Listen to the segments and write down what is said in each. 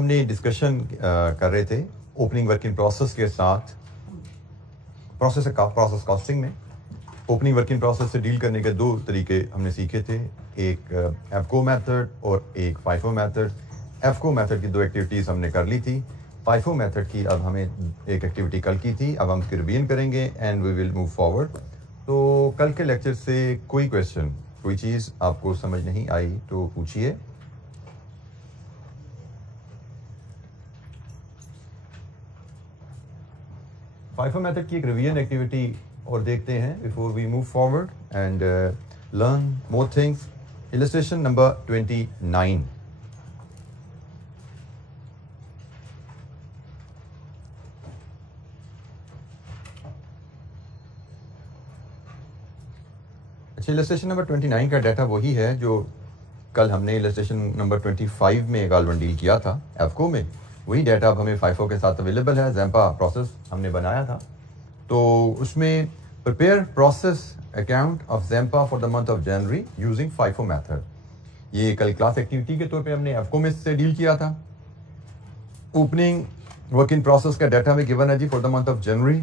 हमने डिस्कशन कर रहे थे ओपनिंग वर्क इन प्रोसेस के साथ प्रोसेस कॉस्टिंग में। ओपनिंग वर्क इन प्रोसेस से डील करने के दो तरीके हमने सीखे थे, एक एफको मेथड और एक फाइफो मेथड। एफको मेथड की दो एक्टिविटीज़ हमने कर ली थी, फाइफो मेथड की अब हमें एक एक्टिविटी कल की थी, अब हम उसकी रिवीजन करेंगे and we will move forward. तो कल के लेक्चर से कोई क्वेश्चन, कोई चीज़ आपको समझ नहीं आई तो पूछिए। फाइफो मेथड की एक रिवीजन एक्टिविटी और देखते हैं before we move forward and learn more things. Illustration number 29। अच्छा, इलस्ट्रेशन नंबर 29 का डाटा वही है जो कल हमने इलस्ट्रेशन नंबर 25 में गालवन डील किया था एफको में। वही डाटा अब हमें फाइफो के साथ अवेलेबल है। जैम्पा प्रोसेस हमने बनाया था, तो उसमें प्रिपेयर प्रोसेस अकाउंट ऑफ जैम्पा for the month of January using FIFO method. ये कल क्लास एक्टिविटी के तौर पे हमने एफको में से डील किया था। ओपनिंग वर्क इन प्रोसेस का डाटा में गिवन है जी for the month of January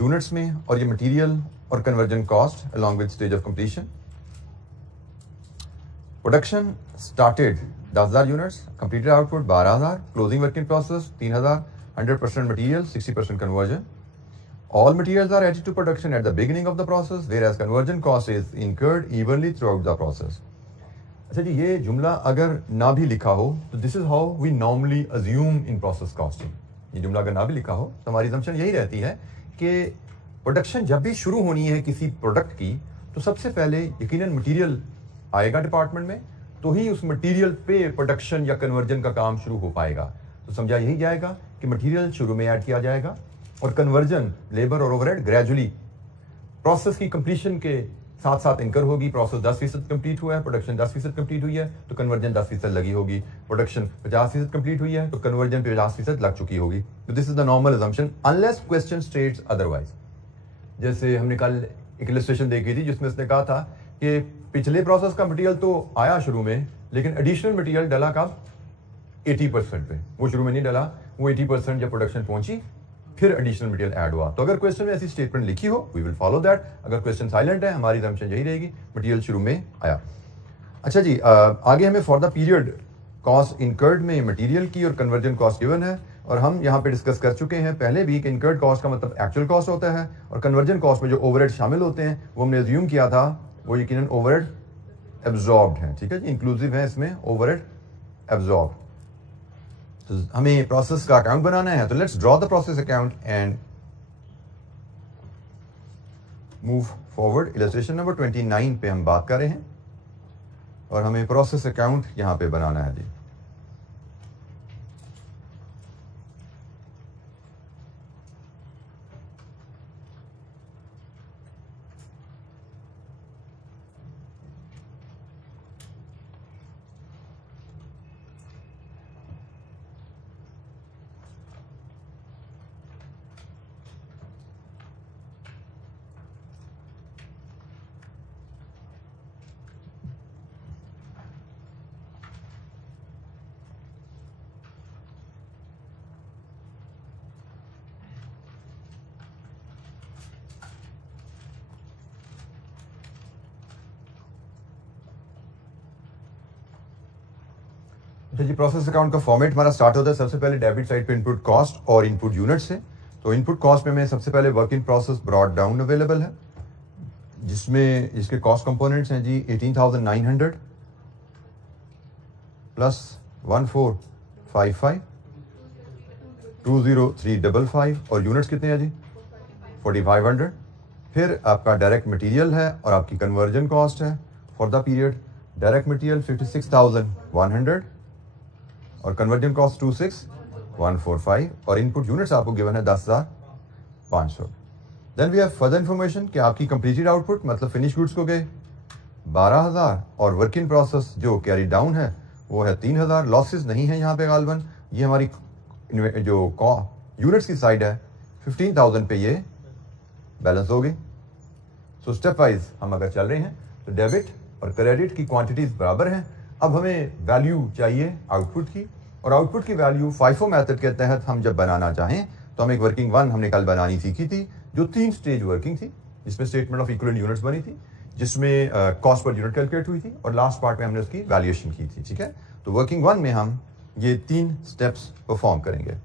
units में, और ये मटेरियल और conversion cost along with stage of completion. Production started 10,000 units, completed output 12,000, closing work in process 3,000, 100% material, 60% conversion. All materials are added to production at the beginning of the process, whereas conversion cost is incurred evenly throughout the process. अच्छा जी, ये जुमला अगर ना भी लिखा हो तो this is how we normally assume in process costing. ये जुमला अगर ना भी लिखा हो तो हमारी assumption यही रहती है कि प्रोडक्शन जब भी शुरू होनी है किसी प्रोडक्ट की तो सबसे पहले यकीनन मटेरियल आएगा डिपार्टमेंट में, तो ही उस मटेरियल पे प्रोडक्शन या कन्वर्जन का काम शुरू हो पाएगा। तो समझा यही जाएगा कि मटेरियल शुरू में ऐड किया जाएगा और कन्वर्जन, लेबर और ओवरहेड ग्रेजुअली प्रोसेस की कंप्लीशन के साथ साथ इनकर होगी। प्रोसेस 10% कंप्लीट हुआ है, प्रोडक्शन 10% कंप्लीट हुई है तो कन्वर्जन 10% लगी होगी। प्रोडक्शन 50% कंप्लीट हुई है तो कन्वर्जन 50% लग चुकी होगी। तो this is the normal assumption unless question states otherwise. जैसे हमने कल एक इलस्ट्रेशन देखी थी जिसमें उसने कहा था कि पिछले प्रोसेस का मटेरियल तो आया शुरू में, लेकिन एडिशनल मटेरियल डला कब? 80% पे। वो शुरू में नहीं डला, वो 80% जब प्रोडक्शन पहुंची फिर एडिशनल मटेरियल ऐड हुआ। तो अगर क्वेश्चन में ऐसी स्टेटमेंट लिखी हो वी विल फॉलो दैट। अगर क्वेश्चन साइलेंट है हमारी असम्पशन यही रहेगी मटेरियल शुरू में आया। अच्छा जी, आगे हमें for the period cost incurred में मटेरियल की और कन्वर्जन कॉस्ट गिवन है, और हम यहाँ पे डिस्कस कर चुके हैं पहले भी कि इनकर्ड कॉस्ट का मतलब एक्चुअल कॉस्ट होता है, और कन्वर्जन कॉस्ट में जो ओवरहेड शामिल होते हैं वो हमने अज्यूम किया था वो यकीनन ओवरहेड एब्जॉर्ब्ड है। ठीक है जी, इंक्लूसिव है इसमें ओवरहेड एब्जॉर्ब। तो हमें प्रोसेस का अकाउंट बनाना है, तो let's draw the process account and move forward. Illustration number 29 पे हम बात कर रहे हैं और हमें प्रोसेस अकाउंट यहां पे बनाना है जी। अच्छा जी, प्रोसेस अकाउंट का फॉर्मेट हमारा स्टार्ट होता है सबसे पहले डेबिट साइड पे इनपुट कॉस्ट और इनपुट यूनिट से। तो इनपुट कॉस्ट में सबसे पहले work in process brought down available है, जिसमें इसके कॉस्ट कंपोनेंट्स हैं जी 18,900 प्लस 1455 20355, और यूनिट्स कितने हैं जी 4500। फिर आपका डायरेक्ट मटेरियल है और आपकी कन्वर्जन कॉस्ट है for the period. Direct material 56,100 और कन्वर्जन कॉस्ट 26,145, और इनपुट यूनिट्स आपको गिवन है 10,500। Then we have further information कि आपकी कंप्लीटेड आउटपुट मतलब फिनिश गुड्स को गए 12,000, और वर्क इन प्रोसेस जो कैरी डाउन है वो है 3,000। लॉसेस नहीं है यहाँ पे गालबन, ये हमारी जो यूनिट्स की साइड है 15,000 पे ये बैलेंस होगी। सो स्टेप वाइज हम अगर चल रहे हैं तो डेबिट और क्रेडिट की क्वांटिटीज बराबर हैं। अब हमें वैल्यू चाहिए आउटपुट की, और आउटपुट की वैल्यू FIFO मेथड के तहत हम जब बनाना चाहें तो हम एक वर्किंग 1 हमने कल बनानी सीखी थी, जो 3 स्टेज वर्किंग थी, जिसमें स्टेटमेंट ऑफ इक्विवेलेंट यूनिट्स बनी थी, जिसमें कॉस्ट पर यूनिट कैलकुलेट हुई थी और लास्ट पार्ट में हमने उसकी वैल्यूएशन की थी। ठीक है, तो वर्किंग 1 में हम ये 3 स्टेप्स परफॉर्म करेंगे।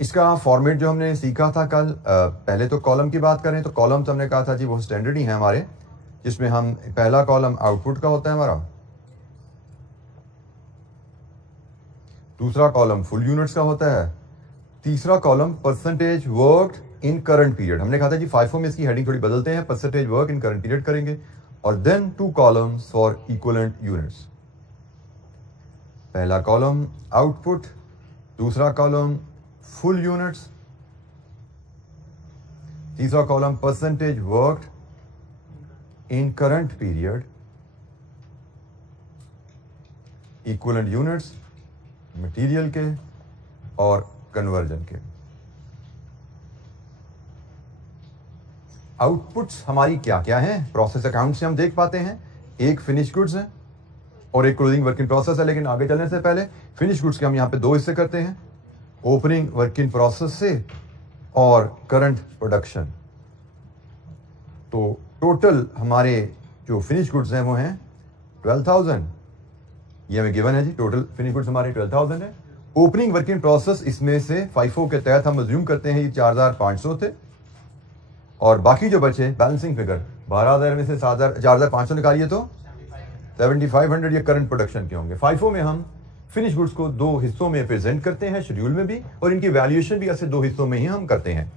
इसका फॉर्मेट जो हमने सीखा था कल, पहले तो कॉलम की बात करें तो कॉलम तो हमने कहा था जी वो स्टैंडर्ड ही है हमारे, जिसमें हम पहला कॉलम आउटपुट का होता है हमारा, दूसरा कॉलम फुल यूनिट्स का होता है, तीसरा column percentage work in current period. हमने कहा था जी FIFO में इसकी हेडिंग थोड़ी बदलते हैं, percentage work in current period करेंगे, और then 2 columns for equivalent units. पहला कॉलम आउटपुट, दूसरा कॉलम फुल यूनिट्स, तीसरा column percentage work in current period, equivalent units, material के और कन्वर्जन के। आउटपुट्स हमारी क्या क्या हैं प्रोसेस अकाउंट से हम देख पाते हैं, एक फिनिश गुड्स है और एक क्लोजिंग वर्क इन प्रोसेस है। लेकिन आगे चलने से पहले फिनिश गुड्स के हम यहां पे 2 हिस्से करते हैं, ओपनिंग वर्क इन प्रोसेस से और करंट प्रोडक्शन। तो टोटल हमारे जो फिनिश गुड्स हैं वो हैं 12,000, ये हमें गिवन है जी, टोटल फिनिश गुड्स हमारे 12,000 है। ओपनिंग वर्क इन प्रोसेस इसमें से FIFO के तहत हम अज्यूम करते हैं ये 4,500 थे, और बाकी जो बचे बैलेंसिंग फिगर 12,000 में से 4,500 निकालिए तो 7,500 ये करंट प्रोडक्शन के होंगे। FIFO में हम फिनिश गुड्स को 2 हिस्सों में प्रेजेंट करते हैं, शेड्यूल में भी, और इनकी वैल्यूएशन भी ऐसे 2 हिस्सों में ही हम करते हैं।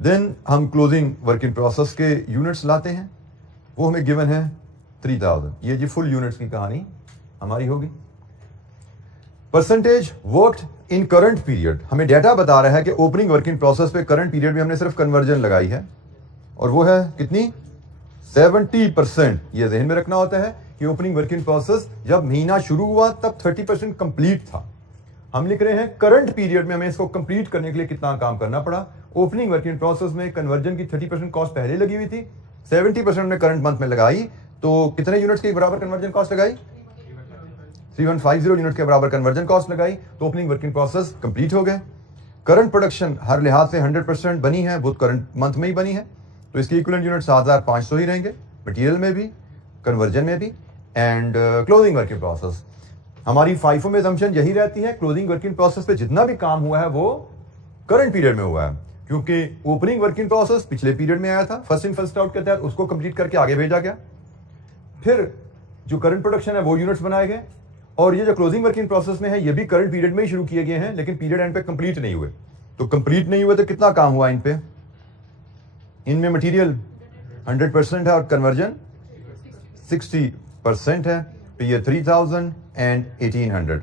देन हम क्लोजिंग वर्क इन प्रोसेस के यूनिट्स लाते हैं, वो हमें गिवन है 3,000। ये जी फुल यूनिट्स की कहानी हमारी होगी। Percentage worked in current period हमें डेटा बता रहा है कि ओपनिंग वर्क इन प्रोसेस पे करंट पीरियड में हमने सिर्फ कन्वर्जन लगाई है, और वो है कितनी, 70%। ये ध्यान में रखना होता है कि ओपनिंग वर्क इन प्रोसेस जब महीना शुरू हुआ तब 30% कंप्लीट था। हम लिख रहे हैं करंट पीरियड में हमें इसको कंप्लीट करने के लिए कितना काम करना पड़ा। ओपनिंग वर्क इन प्रोसेस में कन्वर्जन की 30% कॉस्ट पहले लगी हुई थी, 70% ने करंट मंथ में लगाई, तो कितने यूनिट्स के बराबर कन्वर्जन कॉस्ट लगाई, 3150 यूनिट के बराबर कन्वर्जन कॉस्ट लगाई, तो opening work in process complete हो गए। करंट प्रोडक्शन हर लिहाज से 100% बनी है, वो करंट मंथ में ही बनी है, तो इसकी इक्विवेलेंट यूनिट 7,500 ही रहेंगे, मटेरियल में भी, कन्वर्जन में भी, and closing work in process. हमारी FIFO में assumption यही रहती है, क्लोजिंग वर्क इन प्रोसेस पे जितना भी काम हुआ है वो करंट पीरियड में हुआ है, क्योंकि ओपनिंग वर्क इन प्रोसेस पिछले पीरियड में आया था, फर्स्ट इन फर्स्ट आउट के तहत उसको कंप्लीट करके आगे भेजा गया। फिर जो करंट प्रोडक्शन है वो यूनिट्स बनाए गए, और ये जो क्लोजिंग वर्क इन प्रोसेस में है ये भी करंट पीरियड में ही शुरू किए गए हैं, लेकिन पीरियड एंड पे कंप्लीट नहीं हुए। तो कंप्लीट नहीं हुए तो कितना काम हुआ इन पे, इनमें मटेरियल 100% है और कन्वर्जन 60% है, तो ये 3,000 एंड 1,800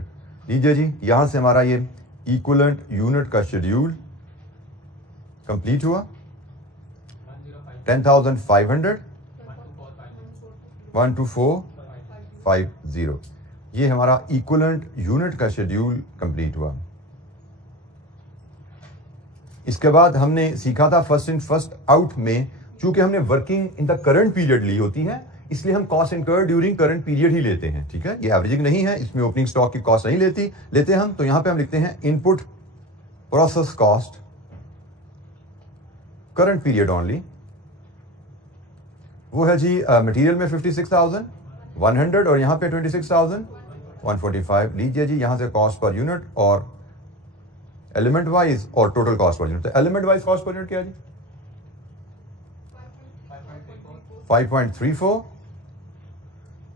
लीजिए जी। यहां से हमारा ये इक्विवेलेंट यूनिट का शेड्यूल कंप्लीट हुआ, 10,500 12450, ये हमारा इक्विवेलेंट यूनिट का शेड्यूल कंप्लीट हुआ। इसके बाद हमने सीखा था फर्स्ट इन फर्स्ट आउट में, चूंकि हमने working in the current period ली होती है, इसलिए हम cost incurred during current period ही लेते हैं। ठीक है, ये एवरेजिंग नहीं है, इसमें ओपनिंग स्टॉक की कॉस्ट नहीं लेते हम। तो यहां पे हम लिखते हैं input process cost current period only, वो है जी मटेरियल में 56,100 और यहां पे 26,145 लीजिए जी। यहां से कॉस्ट पर यूनिट और एलिमेंट वाइज और टोटल कॉस्ट पर यूनिट। तो element wise cost per unit क्या है जी, 5.34,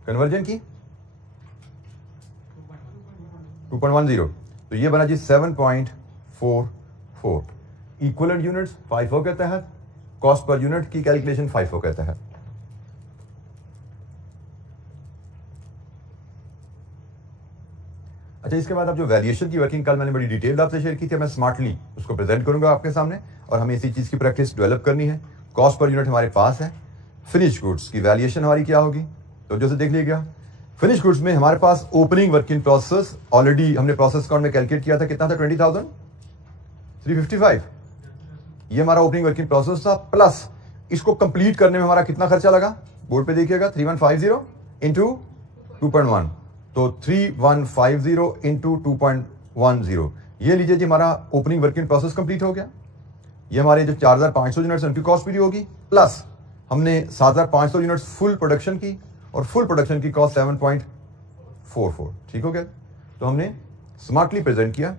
कन्वर्जन की 2.10, तो ये बना जी 7.44। इक्विवेलेंट यूनिट्स FIFO के तहत, कॉस्ट पर यूनिट की कैलकुलेशन FIFO के तहत। अच्छा, इसके बाद अब जो वैल्यूएशन की वर्किंग कल मैंने बड़ी डिटेल आपसे शेयर की थी, मैं स्मार्टली उसको प्रेजेंट करूंगा आपके सामने, और हमें इसी चीज की प्रैक्टिस डेवलप करनी है। कॉस्ट पर यूनिट हमारे पास है, फिनिश गुड्स की वैल्यूएशन हमारी क्या होगी, तो जैसे देख लीजिएगा फिनिश गुड्स में हमारे पास opening work in process already हमने प्रोसेस अकाउंट में कैलकुलेट किया था, कितना था 20,355, ये हमारा ओपनिंग वर्क इन प्रोसेस था, प्लस इसको कंप्लीट करने में हमारा कितना खर्चा लगा, बोर्ड पे देखिएगा 3150 इंटू 2.1, तो 3150 इंटू 2.10, ये लीजिए जी हमारा opening work in process complete हो गया। ये हमारे जो 4500 यूनिट्स उनकी कॉस्ट भी होगी, प्लस हमने 7500 यूनिट्स फुल प्रोडक्शन की, और फुल प्रोडक्शन की कॉस्ट 7.44। ठीक हो गया। तो हमने स्मार्टली प्रेजेंट किया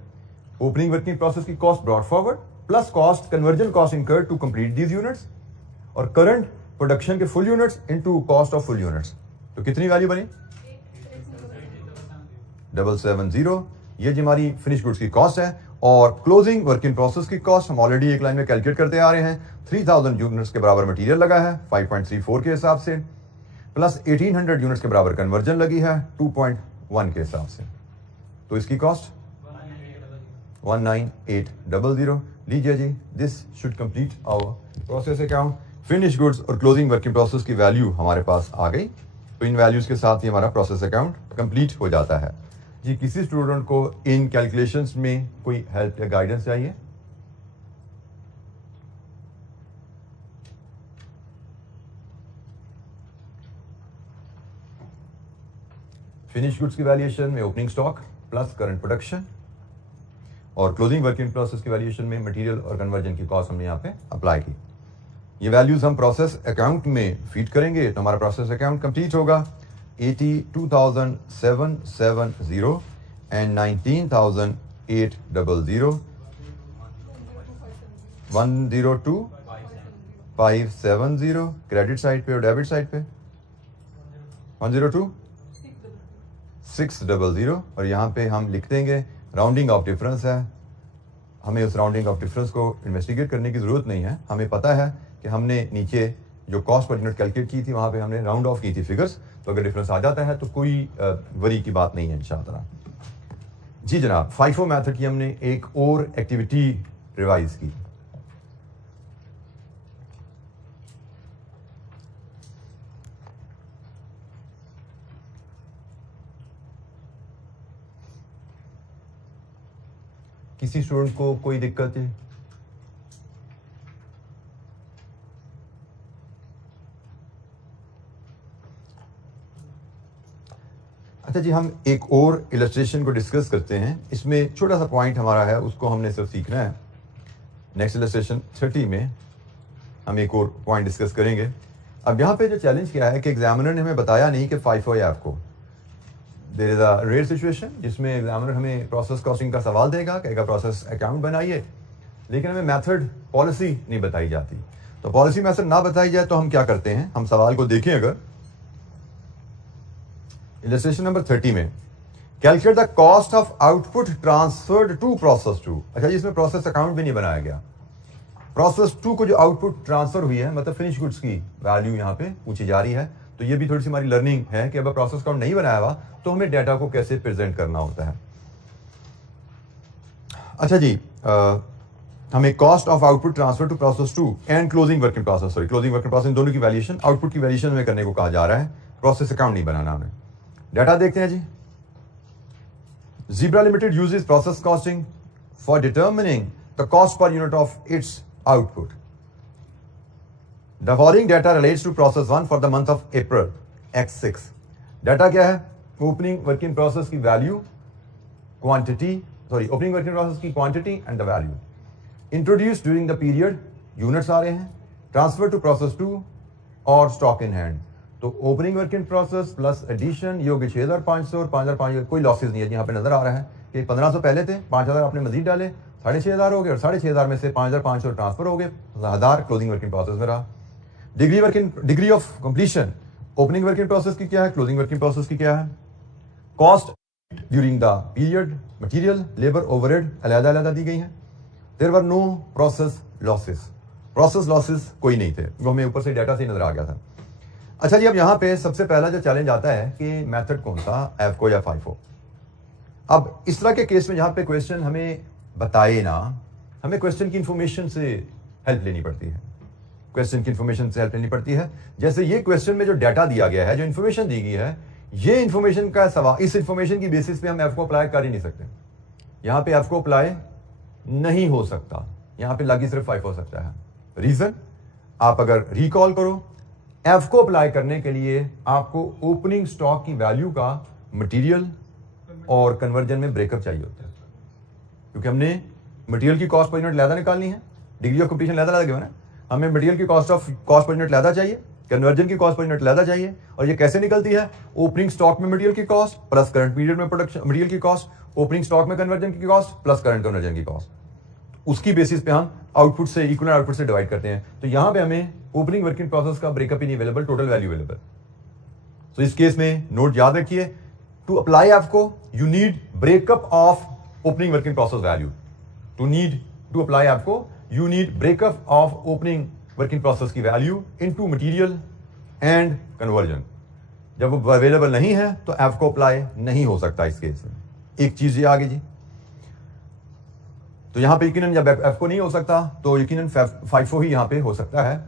ओपनिंग वर्किंग प्रोसेस की cost brought forward plus cost conversion cost incurred to complete these units, और करंट प्रोडक्शन के full units into cost of full units. तो कितनी वैल्यू बनी? 770। ये जी हमारी फिनिश गुड्स की कॉस्ट है, और क्लोजिंग वर्क इन प्रोसेस की कॉस्ट हम ऑलरेडी एक लाइन में कैलकुलेट करते आ रहे हैं। 3000 यूनिट्स के बराबर मटेरियल लगा है 5.34 के हिसाब से, प्लस 1800 यूनिट्स के बराबर कन्वर्जन लगी है 2.1 के हिसाब से। तो इसकी कॉस्ट 19800। लीजिए जी, this should complete our process account. Finish goods और क्लोजिंग वर्क इन प्रोसेस की वैल्यू हमारे पास आ गई। तो इन वैल्यूज के साथ ही हमारा प्रोसेस अकाउंट कंप्लीट हो जाता है। जी, किसी स्टूडेंट को इन कैलकुलेशंस में कोई हेल्प या गाइडेंस चाहिए? फिनिश गुड्स की वैल्यूएशन में opening stock plus current production, और क्लोजिंग वर्क इन प्रोसेस की वैल्यूएशन में मटेरियल और कन्वर्जन की कॉस्ट हमने यहाँ पे अप्लाई की। ये वैल्यूज हम प्रोसेस अकाउंट में फीड करेंगे तो हमारा प्रोसेस अकाउंट कंप्लीट होगा। 82,770 एंड 19,800, 102,570 क्रेडिट साइड पे और डेबिट साइड पे 102,600, और यहाँ पे हम लिख देंगे राउंडिंग ऑफ डिफरेंस है। हमें उस राउंडिंग ऑफ डिफरेंस को इन्वेस्टिगेट करने की जरूरत नहीं है। हमें पता है कि हमने नीचे जो कॉस्ट पर यूनिट कैलकुलेट की थी वहां पे हमने राउंड ऑफ की थी फिगर्स, तो अगर डिफरेंस आ जाता है तो कोई वरी की बात नहीं है इंशाअल्लाह। जी जनाब, FIFO मेथड की हमने एक और एक्टिविटी रिवाइज की। किसी स्टूडेंट को कोई दिक्कत है? अच्छा जी, हम एक और इलस्ट्रेशन को डिस्कस करते हैं। इसमें छोटा सा पॉइंट हमारा है, उसको हमने सिर्फ सीखना है। नेक्स्ट इलस्ट्रेशन 30 में हम एक और पॉइंट डिस्कस करेंगे। अब यहाँ पे जो चैलेंज किया है कि एग्जामिनर ने हमें बताया नहीं कि FIFO है आपको। There is a rare situation जिसमें एग्जामिनर हमें प्रोसेस कॉस्टिंग का सवाल देगा, कहेगा प्रोसेस अकाउंट बनाइए, लेकिन हमें मेथड पॉलिसी नहीं बताई जाती। तो पॉलिसी मेथड ना बताई जाए तो हम क्या करते हैं, हम सवाल को देखें। अगर इलस्ट्रेशन नंबर 30 में calculate the cost of output transferred to process 2। अच्छा जी, इसमें प्रोसेस अकाउंट भी नहीं बनाया गया। प्रोसेस 2 को जो आउटपुट ट्रांसफर हुई है, मतलब फिनिश गुड्स की वैल्यू यहाँ पे पूछी जा रही है। तो ये भी थोड़ी सी हमारी लर्निंग है कि अगर प्रोसेस अकाउंट नहीं बनाया हुआ तो हमें डाटा को कैसे प्रेजेंट करना होता है। अच्छा जी, हमें cost of output transfer to process 2 and closing work in process, sorry closing work in process, दोनों की वैल्यूएशन, आउटपुट की वैल्यूएशन में करने को कहा जा रहा है। प्रोसेस अकाउंट नहीं बनाना हमें। डाटा देखते हैं जी। Zebra Limited uses process costing for determining the cost per unit of its output. The following data relates to process 1 for the month of April X6. Data क्या है? ओपनिंग वर्क इन प्रोसेस की value, quantity, sorry opening work in process की quantity and the value introduce during the period, units आ रहे हैं, transfer to process 2 और stock in hand. तो opening work in process plus addition, ये हो गए 6500 और 5005। कोई लॉसेज नहीं है, यहाँ पे नजर आ रहा है कि 1500 पहले थे, 5000 आपने मजीद डाले, 6500 हो गए, और 6500 में से 5500 ट्रांसफर हो गए, 1000 क्लोजिंग वर्क इन प्रोसेस में रहा। Degree of completion, opening work in process की क्या है, क्लोजिंग वर्क इन प्रोसेस की क्या है। Cost during the period, material, labour, overhead अलग-अलग दी गई हैं। There were no process losses कोई नहीं थे, वो हमें ऊपर से डाटा से नजर आ गया था। अच्छा जी, अब यहाँ पे सबसे पहला जो चैलेंज आता है कि मेथड कौन सा, एफको या FIFO। अब इस तरह के केस में जहाँ पे क्वेश्चन हमें बताए ना, हमें क्वेश्चन की इंफॉर्मेशन से हेल्प लेनी पड़ती है। जैसे ये क्वेश्चन में जो डाटा दिया गया है, जो इन्फॉर्मेशन दी गई है, ये इन्फॉर्मेशन का सवाल, इस इन्फॉर्मेशन की बेसिस पे हम एफको अप्लाई कर ही नहीं सकते। यहाँ पे एफको अप्लाई नहीं हो सकता, यहाँ पे लागी सिर्फ FIFO हो सकता है। रीजन आप अगर रिकॉल करो, एफ को अप्लाई करने के लिए आपको ओपनिंग स्टॉक की वैल्यू का मटेरियल और कन्वर्जन में ब्रेकअप चाहिए होता है, क्योंकि हमने मटेरियल की कॉस्ट पर यूनिट लैदा निकालनी है, डिग्री ऑफ कंप्लीशन लैदा लगा ना, हमें मटेरियल की कॉस्ट पर यूनिट लैदा चाहिए, कन्वर्जन की कॉस्ट पर यूनिट लैदा चाहिए, और ये कैसे निकलती है? ओपनिंग स्टॉक में मटेरियल की कॉस्ट प्लस करंट पीरियड में प्रोडक्शन मटेरियल की कॉस्ट, ओपनिंग स्टॉक में कन्वर्जन की कॉस्ट प्लस करंट कन्वर्जन की कॉस्ट, उसकी बेसिस पे हम आउटपुट से इक्वल आउटपुट से डिवाइड करते हैं। तो यहां पे हमें ओपनिंग वर्किंग प्रोसेस का ब्रेकअप ही नहीं अवेलेबल, टोटल वैल्यू अवेलेबल। तो इस केस में नोट याद रखिए, टू अप्लाई एफ को you need breakup of opening working process value, to apply F को you need breakup of opening working process की value into material and conversion. जब वो अवेलेबल नहीं है तो एफ को अप्लाई नहीं हो सकता इस केस में। एक चीज ये आगे जी, तो यहां पे यकीनन जब एफ को नहीं हो सकता तो यकीनन फाइफो ही यहां पे हो सकता है,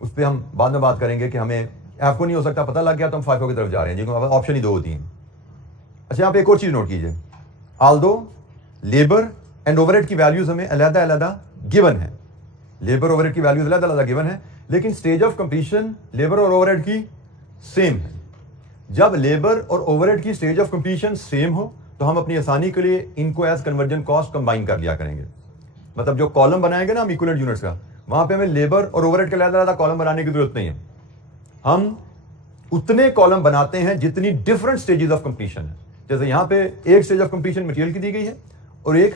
उस पर हम बाद में बात करेंगे कि हमें एफ को नहीं हो सकता पता लग गया तो हम फाइफो की तरफ जा रहे हैं, जिनको ऑप्शन ही दो होती हैं। अच्छा, यहां पे एक और चीज नोट कीजिए, आल्दो लेबर एंड ओवरहेड की वैल्यूज हमें अलग अलग गिवन है, लेबर ओवरहेड की वैल्यूज अलग अलग गिवन है, लेकिन स्टेज ऑफ कंप्लीशन लेबर और ओवरहेड की सेम है। जब लेबर और ओवरहेड की स्टेज ऑफ कंप्लीशन सेम हो तो हम अपनी आसानी के लिए इनको एज कन्वर्जन कॉस्ट कंबाइन कर लिया करेंगे। मतलब जो कॉलम बनाएंगे ना हम इक्विवेलेंट यूनिट्स का, वहां पे हमें लेबर और ओवरहेड के अलग-अलग कॉलम बनाने की जरूरत नहीं है, हम उतने कॉलम बनाते हैं जितनी डिफरेंट स्टेजेस ऑफ कंप्लीशन है। जैसे यहां पे एक स्टेज ऑफ कंप्लीशन मटेरियल की दी गई है और एक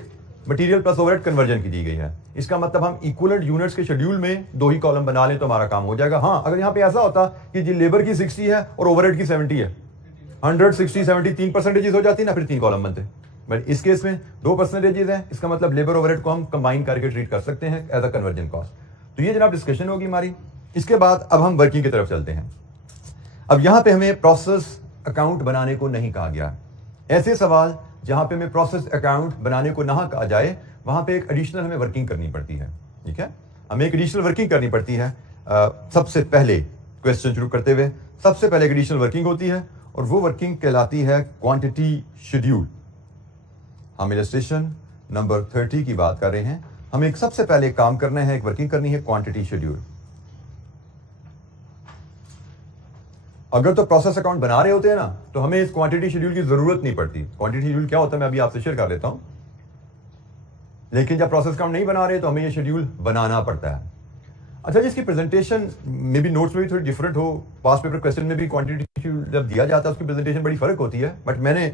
मटेरियल प्लस ओवरहेड कन्वर्जन की दी गई है। इसका मतलब हम इक्विवेलेंट यूनिट्स के शेड्यूल में दो ही कॉलम बना लें तो हमारा काम हो जाएगा। हाँ, अगर यहां पे ऐसा होता कि जी लेबर की 60 है और ओवरहेड की 70 है, 100 60 70 3% हो जाती है ना, फिर 3 कॉलम बनते। बट इस केस में 2% है, इसका मतलब लेबर ओवरहेड को हम कंबाइन करके ट्रीट कर सकते हैं एज अ कन्वर्जन कॉस्ट। तो ये जनाब डिस्कशन होगी हमारी। इसके बाद अब हम वर्किंग की तरफ चलते हैं। अब यहां पे हमें प्रोसेस अकाउंट बनाने को नहीं कहा गया। ऐसे सवाल जहां पे हमें प्रोसेस अकाउंट बनाने को ना कहा जाए, वहां पे एक एडिशनल हमें वर्किंग करनी पड़ती है। ठीक है, हमें एक एडिशनल वर्किंग करनी पड़ती है। सबसे पहले क्वेश्चन शुरू करते हुए सबसे पहले एक एडिशनल वर्किंग होती है और वो वर्किंग कहलाती है क्वांटिटी शेड्यूल। हम इलस्ट्रेशन नंबर 30 की बात कर रहे हैं। हमें एक सबसे पहले काम करना है, एक वर्किंग करनी है क्वांटिटी शेड्यूल। अगर तो प्रोसेस अकाउंट बना रहे होते हैं ना तो हमें इस क्वांटिटी शेड्यूल की जरूरत नहीं पड़ती। क्वांटिटी शेड्यूल क्या होता है मैं अभी आपसे शेयर कर लेता हूं, लेकिन जब प्रोसेस अकाउंट नहीं बना रहे तो हमें ये शेड्यूल बनाना पड़ता है। अच्छा जी, इसकी प्रेजेंटेशन मे बी नोट्स में भी थोड़ी डिफरेंट हो, पास पेपर क्वेश्चन में भी क्वांटिटी शेड्यूल जब दिया जाता है उसकी प्रेजेंटेशन बड़ी फर्क होती है, बट मैंने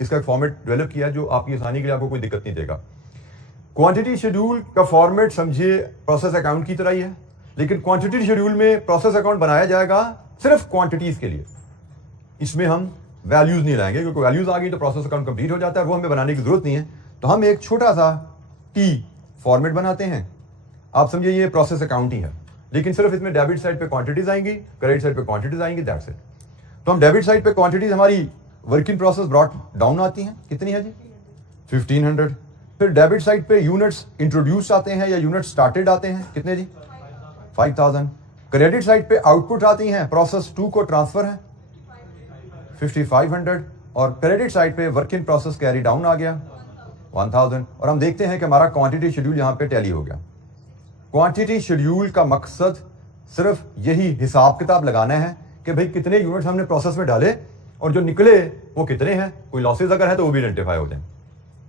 इसका एक फॉर्मेट डेवलप किया जो आपकी आसानी के लिए आपको कोई दिक्कत नहीं देगा। क्वांटिटी शेड्यूल का फॉर्मेट समझिए प्रोसेस अकाउंट की तरह ही है, लेकिन क्वांटिटी शेड्यूल में प्रोसेस अकाउंट बनाया जाएगा सिर्फ क्वांटिटीज के लिए। इसमें हम वैल्यूज नहीं लाएंगे, क्योंकि वैल्यूज आ गई तो प्रोसेस अकाउंट कंप्लीट हो जाता है, वो हमें बनाने की जरूरत नहीं है। तो हम एक छोटा सा टी फॉर्मेट बनाते हैं। आप समझिए ये प्रोसेस अकाउंट ही है, लेकिन सिर्फ इसमें डेबिट साइड पे क्वांटिटीज आएंगी, क्रेडिट साइड पे क्वांटिटीज आएंगी, दैट्स इट। तो हम डेबिट साइड पे क्वांटिटीज हमारी work in process brought down आती हैं, कितनी है जी 1500। फिर डेबिट साइड पे यूनिट्स इंट्रोड्यूस आते हैं या यूनिट स्टार्टेड आते हैं, कितने जी 5000। क्रेडिट साइड पे आउटपुट आती हैं, प्रोसेस 2 को ट्रांसफर है 5500, और क्रेडिट साइड पे work in process carry down आ गया 1000। और हम देखते हैं कि हमारा क्वांटिटी शेड्यूल यहां पे टैली हो गया। क्वांटिटी शेड्यूल का मकसद सिर्फ यही हिसाब किताब लगाना है कि भाई कितने यूनिट्स हमने प्रोसेस में डाले और जो निकले वो कितने हैं, कोई लॉसेज अगर है तो वो भी आइडेंटिफाई हो जाए।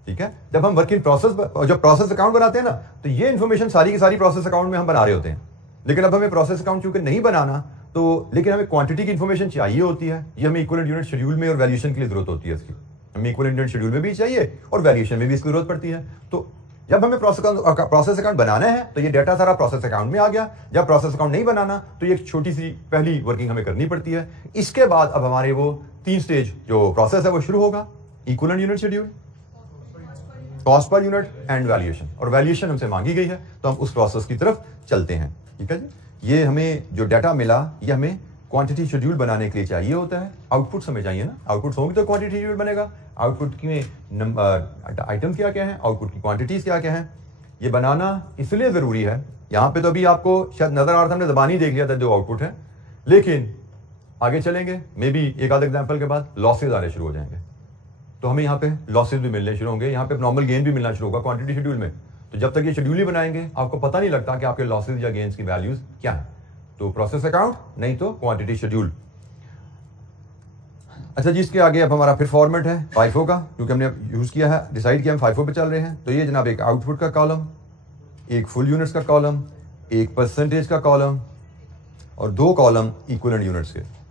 ठीक है, जब हम वर्क इन प्रोसेस जब प्रोसेस अकाउंट बनाते हैं ना तो ये इंफॉर्मेशन सारी की सारी प्रोसेस अकाउंट में हम बना रहे होते हैं, लेकिन अब हमें प्रोसेस अकाउंट चूंकि नहीं बनाना तो, लेकिन हमें क्वांटिटी की इंफॉर्मेशन चाहिए होती है। ये हमें इक्विवेलेंट यूनिट शेड्यूल में और वैल्यूएशन के लिए जरूरत होती है इसकी, हमें इक्विवेलेंट यूनिट शेड्यूल में भी चाहिए और वैल्यूएशन में भी इसकी जरूरत पड़ती है। तो जब हमें प्रोसेस अकाउंट बनाना है तो ये डाटा सारा प्रोसेस अकाउंट में आ गया। जब प्रोसेस अकाउंट नहीं बनाना तो ये एक छोटी सी पहली वर्किंग हमें करनी पड़ती है। इसके बाद अब हमारे वो 3 स्टेज जो प्रोसेस है वो शुरू होगा, equivalent unit schedule, cost per unit and valuation. और वैल्यूएशन हमसे मांगी गई है तो हम उस प्रोसेस की तरफ चलते हैं। ठीक है जी, ये हमें जो डाटा मिला ये हमें क्वांटिटी शेड्यूल बनाने के लिए चाहिए होता है। आउटपुट हमें चाहिए ना, आउटपुट होंगे तो क्वांटिटी शेड्यूल बनेगा। आउटपुट की आइटम क्या क्या है, आउटपुट की क्वांटिटीज क्या क्या है, ये बनाना इसलिए जरूरी है। यहाँ पे तो अभी आपको शायद नजर आ रहा था, हमने जबानी देख लिया था जो आउटपुट है, लेकिन आगे चलेंगे मे बी एक आध एग्जाम्पल के बाद लॉसेज आने शुरू हो जाएंगे तो हमें यहाँ पे लॉसेज भी मिलने शुरू होंगे, यहाँ पे नॉर्मल गेन भी मिलना शुरू होगा क्वांटिटी शेड्यूल में। तो जब तक ये शेड्यूल ही बनाएंगे आपको पता नहीं लगता कि आपके लॉसेज या गेन्स की वैल्यूज क्या है। तो प्रोसेस अकाउंट, नहीं तो क्वांटिटी शेड्यूल। अच्छा जी, इसके आगे अब हमारा फिर फॉर्मेट है फाइफो का, क्योंकि हमने यूज किया है, डिसाइड किया हम फाइफो पे चल रहे हैं। तो ये जनाब एक आउटपुट का कॉलम, एक फुल यूनिट्स का कॉलम, एक परसेंटेज का कॉलम और 2 कॉलम इक्विवेलेंट यूनिट्स के।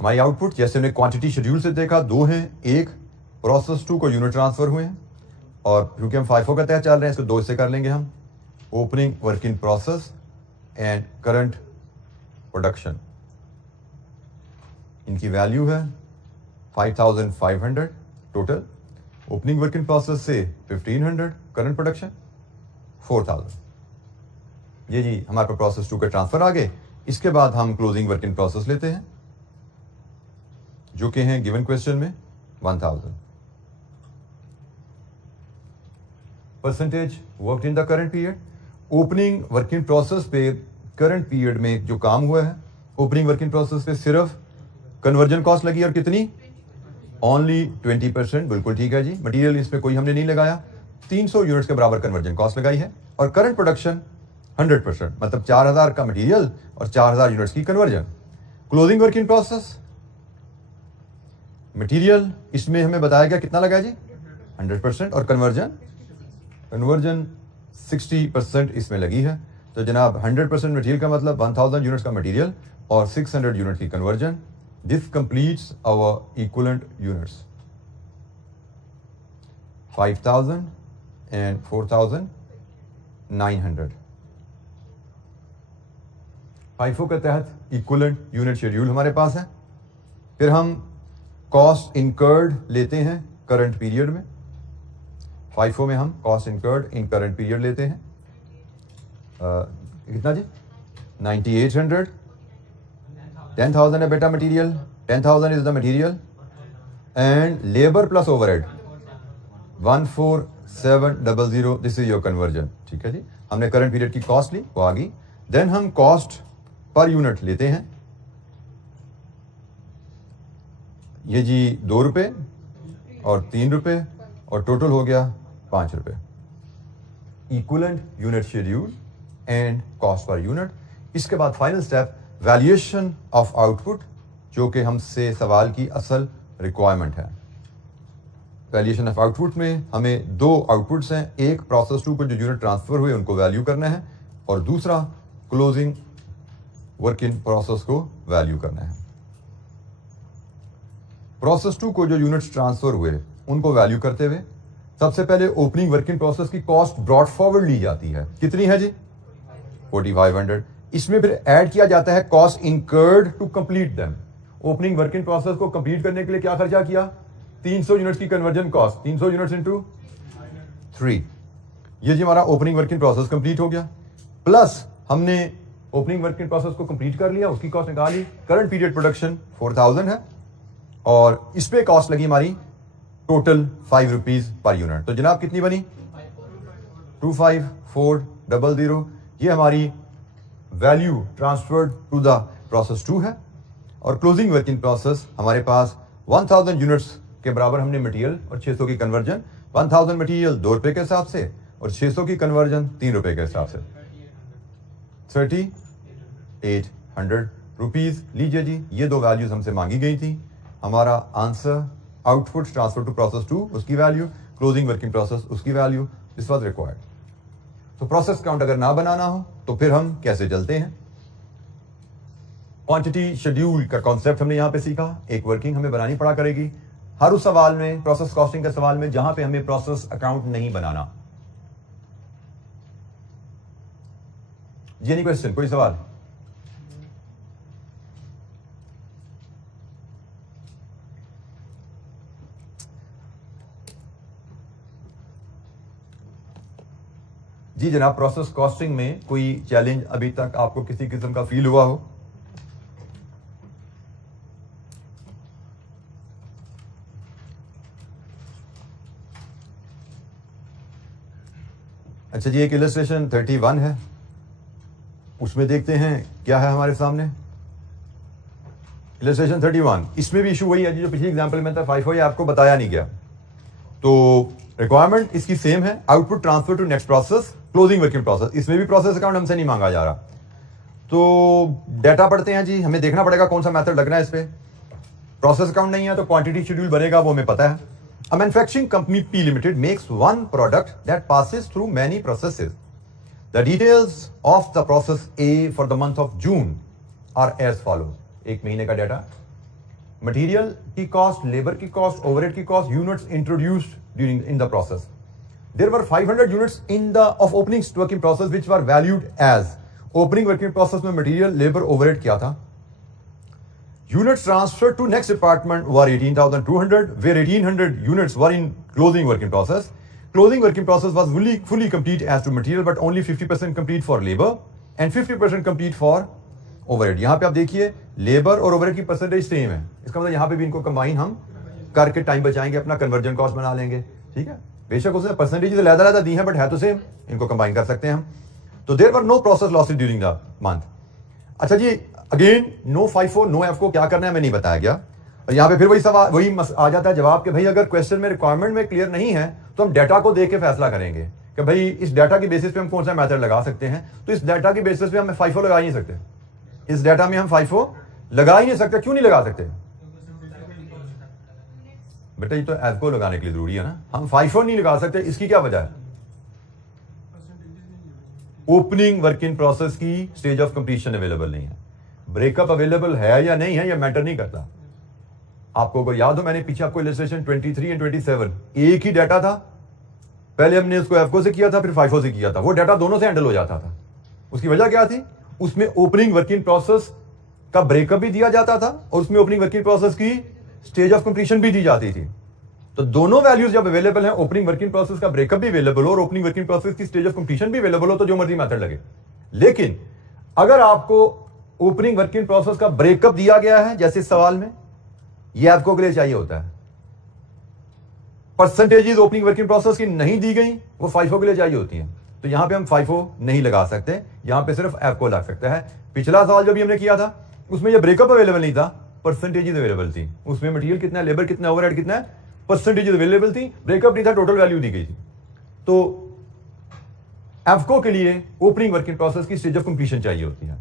हमारी आउटपुट जैसे हमने क्वांटिटी शेड्यूल से देखा 2 हैं, एक प्रोसेस 2 को यूनिट ट्रांसफर हुए हैं और क्योंकि हम फाइफो का तहत चल रहे हैं इसको 2 से कर लेंगे हम। Opening work in process and current production, इनकी वैल्यू है 5500 total. Opening work in process से 1500, करंट प्रोडक्शन 4000। ये जी हमारे पास प्रोसेस 2 के ट्रांसफर आ गए। इसके बाद हम क्लोजिंग वर्क इन प्रोसेस लेते हैं जो कि हैं गिवन क्वेश्चन में 1000। Percentage worked in the current period. Opening work in process पे करंट पीरियड में जो काम हुआ है, ओपनिंग वर्क इन प्रोसेस पे सिर्फ कन्वर्जन कॉस्ट लगी और कितनी, ओनली 20%। बिल्कुल ठीक है जी, मटेरियल इसमें कोई हमने नहीं लगाया। 300 यूनिट्स के बराबर कन्वर्जन कॉस्ट लगाई है और करंट प्रोडक्शन 100%, मतलब 4000 का मटेरियल और 4000 यूनिट्स की conversion. Closing work in process material इसमें हमें बताया गया कितना लगा जी, 100% और कन्वर्जन 60% इसमें लगी है। तो जनाब 100% मटेरियल का मतलब 1000 यूनिट्स का मटेरियल और 600 यूनिट की conversion. This completes our equivalent units 5000 and 4900। FIFO के तहत इक्विवेलेंट यूनिट शेड्यूल हमारे पास है। फिर हम कॉस्ट इनकर्ड लेते हैं करंट पीरियड में। फाइफो में हम कॉस्ट इनकर्ड इन करंट पीरियड लेते हैं। कितना जी, 9800। 10,000 है बेटा material, 10,000 is the material and labour plus overhead 14700। This is your conversion. ठीक है जी, हमने करंट पीरियड की कॉस्ट ली, वो आ गई। देन हम कॉस्ट पर यूनिट लेते हैं। ये जी 2 रुपये और 3 रुपये और टोटल हो गया 5 रुपये। Equivalent unit schedule and cost per unit. इसके बाद final step valuation of output, जो कि हमसे सवाल की असल रिक्वायरमेंट है। वैल्यूएशन ऑफ आउटपुट में हमें 2 आउटपुट्स हैं, एक प्रोसेस 2 को जो यूनिट ट्रांसफर हुए उनको वैल्यू करना है और दूसरा क्लोजिंग वर्क इन प्रोसेस को वैल्यू करना है। प्रोसेस 2 को जो यूनिट्स ट्रांसफर हुए उनको वैल्यू करते हुए सबसे पहले ओपनिंग वर्क इन प्रोसेस की कॉस्ट ब्रॉट फॉरवर्ड ली जाती है। कितनी है जी, 4500। इसमें फिर ऐड किया जाता है cost incurred to complete them. Opening work in process को कंप्लीट करने के लिए क्या खर्चा किया, 300 यूनिट्स की कन्वर्जन कॉस्ट, 300 यूनिट्स इनटू 3। ये जी हमारा opening work in process complete हो गया। प्लस हमने ओपनिंग वर्क इन प्रोसेस को कंप्लीट कर लिया, उसकी कॉस्ट निकाली। करंट पीरियड प्रोडक्शन 4000 है और इस पे कॉस्ट लगी हमारी टोटल 5 रुपीज पर यूनिट। तो जनाब कितनी बनी, 25400। ये हमारी value transferred to the process 2 है। और क्लोजिंग वर्क इन प्रोसेस हमारे पास 1000 यूनिट्स के बराबर हमने मटेरियल और 600 की कन्वर्जन। 1000 मटेरियल 2 रुपए के हिसाब से और 600 की कन्वर्जन 3 रुपए के हिसाब से 3800 रुपीज। लीजिए जी, ये 2 वैल्यूज हमसे मांगी गई थी। हमारा answer output transfer to process 2 उसकी value, closing work in process उसकी वैल्यू, दिस वाज रिक्वायर्ड। तो प्रोसेस काउंट अगर ना बनाना हो तो फिर हम कैसे चलते हैं। क्वांटिटी शेड्यूल का कॉन्सेप्ट हमने यहां पे सीखा। एक वर्किंग हमें बनानी पड़ा करेगी हर उस सवाल में, प्रोसेस कॉस्टिंग के सवाल में, जहां पे हमें प्रोसेस अकाउंट नहीं बनाना। जी नहीं क्वेश्चन, कोई सवाल? जी जनाब, प्रोसेस कॉस्टिंग में कोई चैलेंज अभी तक आपको किसी किस्म का फील हुआ हो? अच्छा जी, एक इलस्ट्रेशन 31 है, उसमें देखते हैं क्या है हमारे सामने। इलस्ट्रेशन 31, इसमें भी इशू वही है जो पिछली एग्जांपल में था, FIFO, ये आपको बताया नहीं गया। तो रिक्वायरमेंट इसकी सेम है, output transfer to next process, closing working process. इसमें भी प्रोसेस अकाउंट हमसे नहीं मांगा जा रहा। तो डाटा पढ़ते हैं जी, हमें देखना पड़ेगा कौन सा मेथड लगना है इस पे। प्रोसेस अकाउंट नहीं है तो क्वांटिटी शेड्यूल बनेगा, वो हमें पता है। A manufacturing company P Limited makes one product that passes through many processes. The details of the process A for the month of June are as follows. एक महीने का डाटा, मटेरियल की cost, labour की cost, overhead की cost, units introduced during in the process. There were 500 units in the of opening working process which were valued as opening working process में material, labour, overhead क्या था. Units transferred to next department were 18,200, where 1,800 units were in closing working process. Closing working process was fully complete as to material, but only 50% complete for labor and 50% complete for overhead. यहाँ पे आप देखिए labour और overhead की percentage same है, इसका मतलब यहाँ पे भी इनको कंबाइन हम करके टाइम बचाएंगे, अपना कन्वर्जन कॉस्ट बना लेंगे. ठीक है, बेशक उसने परसेंटेज लहदा दी है, बट है तो सेम, इनको कंबाइन कर सकते हैं हम. तो there were no process losses during the month. अच्छा जी, again no FIFO no F को क्या करना है हमें नहीं बताया गया. और यहाँ पे फिर वही सवाल वही आ जाता है जवाब कि भाई अगर क्वेश्चन में रिक्वायरमेंट में क्लियर नहीं है तो हम डाटा को देख के फैसला करेंगे कि भाई इस डाटा की बेसिस पे हम कौन सा मेथड लगा सकते हैं. तो इस डाटा की बेसिस पे हम FIFO लगा ही नहीं सकते. इस डाटा में हम FIFO लगा ही नहीं सकते. क्यों नहीं लगा सकते बेटा? ये तो F को लगाने के लिए जरूरी है ना. हम FIFO नहीं लगा सकते, इसकी क्या वजह है? ओपनिंग वर्क इन प्रोसेस की स्टेज ऑफ कंप्लीशन अवेलेबल नहीं है. ब्रेकअप अवेलेबल है या नहीं है ये मैटर नहीं करता. आपको अगर याद हो, मैंने पीछे आपको इलस्ट्रेशन 23 एंड 27 एक ही डाटा था. पहले हमने उसको एफको से किया था, फिर FIFO से किया था. वो डाटा दोनों से हैंडल हो जाता था. उसकी वजह क्या थी? उसमें ओपनिंग वर्किंग प्रोसेस का ब्रेकअप भी दिया जाता था और उसमें ओपनिंग वर्किंग प्रोसेस की स्टेज ऑफ कंप्लीशन भी दी जाती थी. तो दोनों वैल्यूज जब अवेलेबल है, ओपनिंग वर्किंग प्रोसेस का ब्रेकअप भी अवेलेबल हो और ओपनिंग वर्किंग प्रोसेस की स्टेज ऑफ कंप्लीशन भी अवेलेबल हो, तो जो मर्जी मेथड लगे. लेकिन अगर आपको ओपनिंग वर्किंग प्रोसेस का ब्रेकअप दिया गया है, जैसे इस सवाल में, यह आपको के लिए चाहिए होता है. परसेंटेजेस ओपनिंग वर्किंग प्रोसेस की नहीं दी गई, वो FIFO के लिए चाहिए होती हैं. तो यहां पे हम FIFO नहीं लगा सकते, यहां पे सिर्फ F को लग सकता है. पिछला सवाल जो भी हमने किया था उसमें यह ब्रेकअप अवेलेबल नहीं था, परसेंटेजेस अवेलेबल थी. उसमें मटेरियल कितना है, लेबर कितना है, ओवरहेड कितना है, परसेंटेजेस अवेलेबल थी, ब्रेकअप नहीं था, टोटल वैल्यू दी गई थी. तो एफको के लिए ओपनिंग वर्किंग प्रोसेस की स्टेज ऑफ कंप्लीशन चाहिए होती है.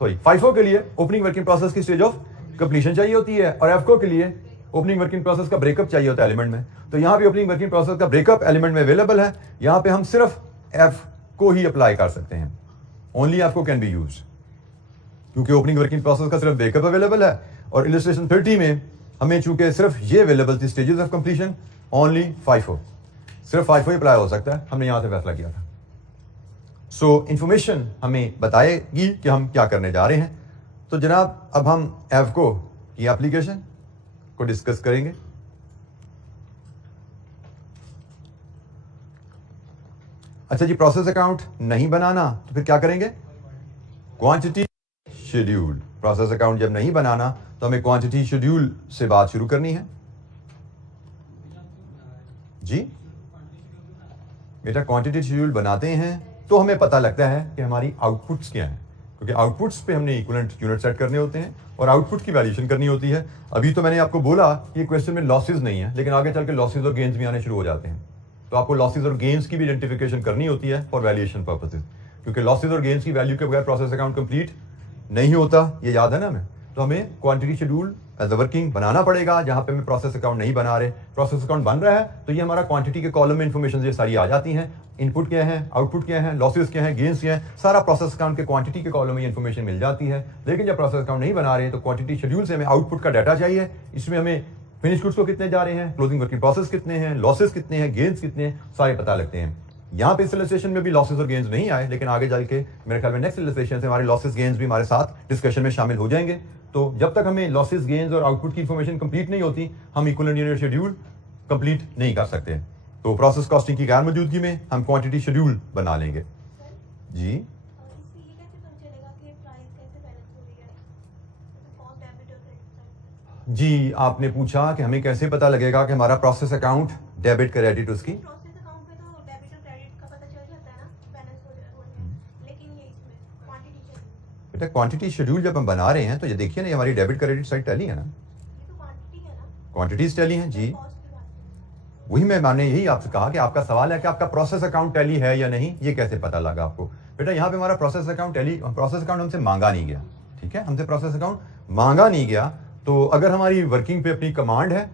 सॉरी, FIFO के लिए ओपनिंग वर्किंग प्रोसेस की स्टेज ऑफ कंप्लीशन चाहिए होती है और एफको के लिए ओपनिंग वर्किंग प्रोसेस का ब्रेकअप चाहिए होता है एलिमेंट में. तो यहां पे ओपनिंग वर्किंग प्रोसेस का ब्रेकअप एलिमेंट में अवेलेबल है. यहां पे हम सिर्फ एफ को ही अप्लाई कर सकते हैं. ओनली एफ को कैन बी यूज्ड, क्योंकि ओपनिंग वर्किंग प्रोसेस का सिर्फ ब्रेकअप अवेलेबल है. और इलस्ट्रेशन 30 में हमें चूंकि सिर्फ ये अवेलेबल थी stages of completion, only FIFO, सिर्फ FIFO ही अप्लाई हो सकता है. हमने यहां से फैसला किया था. सो इंफॉर्मेशन हमें बताएगी कि हम क्या करने जा रहे हैं. तो जनाब अब हम एफको की एप्लीकेशन को डिस्कस करेंगे. अच्छा जी, प्रोसेस अकाउंट नहीं बनाना तो फिर क्या करेंगे? Quantity schedule. प्रोसेस अकाउंट जब नहीं बनाना तो हमें क्वांटिटी शेड्यूल से बात शुरू करनी है. जी बेटा, क्वांटिटी शेड्यूल बनाते हैं तो हमें पता लगता है कि हमारी आउटपुट्स क्या हैं, क्योंकि आउटपुट्स पे हमने इक्विवेलेंट यूनिट सेट करने होते हैं और आउटपुट की वैल्यूएशन करनी होती है. अभी तो मैंने आपको बोला कि क्वेश्चन में लॉसेज नहीं है, लेकिन आगे चल के लॉसेज और गेन्स भी आने शुरू हो जाते हैं. तो आपको लॉसेज और गेन्स की भी आइडेंटिफिकेशन करनी होती है फॉर वैल्यूएशन पर्पसेस, क्योंकि लॉसेज और गेन्स की वैल्यू के बगैर प्रोसेस अकाउंट कंप्लीट नहीं होता. ये याद है ना हमें. तो हमें quantity schedule as a working बनाना पड़ेगा. जहां पे हमें प्रोसेस अकाउंट नहीं बना रहे, प्रोसेस अकाउंट बन रहा है, तो ये हमारा क्वांटिटी के कॉलम में इंफॉर्मेशन ये सारी आ जाती हैं. इनपुट क्या है, आउटपुट क्या है, लॉसेस क्या है, गेन्स क्या है, सारा प्रोसेस अकाउंट के क्वांटिटी के कॉलम में इन्फॉर्मेशन मिल जाती है. लेकिन जब प्रोसेस अकाउंट नहीं बना रहे तो क्वांटिटी शेड्यूल से हमें आउटपुट का डाटा चाहिए. इसमें हमें फिनिश गुड्स को कितने जा रहे हैं, क्लोजिंग वर्किंग प्रोसेस कितने हैं, लॉसेस कितने हैं, गेन्स कितने हैं, सारे पता लगते हैं. यहाँ पे इस इलस्ट्रेशन में भी लॉसेस और गेन्स नहीं आए, लेकिन आगे जाके मेरे ख्याल में नेक्स्ट इलस्ट्रेशन से हमारे लॉसेस गेन्स भी हमारे साथ डिस्कशन में शामिल हो जाएंगे. तो जब तक हमें लॉसेस गेन्स और आउटपुट की इंफॉर्मेशन कंप्लीट नहीं होती, हम इक्विवेलेंट यूनिट शेड्यूल कंप्लीट नहीं कर सकते. तो प्रोसेस कॉस्टिंग की गैर मौजूदगी में हम क्वांटिटी शेड्यूल बना लेंगे. जी जी, आपने पूछा कि हमें कैसे पता लगेगा कि हमारा प्रोसेस अकाउंट डेबिट क्रेडिट उसकी. बेटा क्वांटिटी शेड्यूल जब हम बना रहे हैं तो ये देखिए ना, ये हमारी डेबिट क्रेडिट साइड टैली है ना, क्वांटिटीज टैली हैं जी। वही मैंने यही आपसे कहा कि आपका सवाल है कि आपका प्रोसेस अकाउंट टैली है या नहीं, ये कैसे पता लगा आपको? बेटा यहाँ पे हमारा process account tally, process account हमसे मांगा नहीं गया, ठीक है, हमसे प्रोसेस अकाउंट मांगा नहीं गया। तो अगर हमारी वर्किंग पे अपनी कमांड है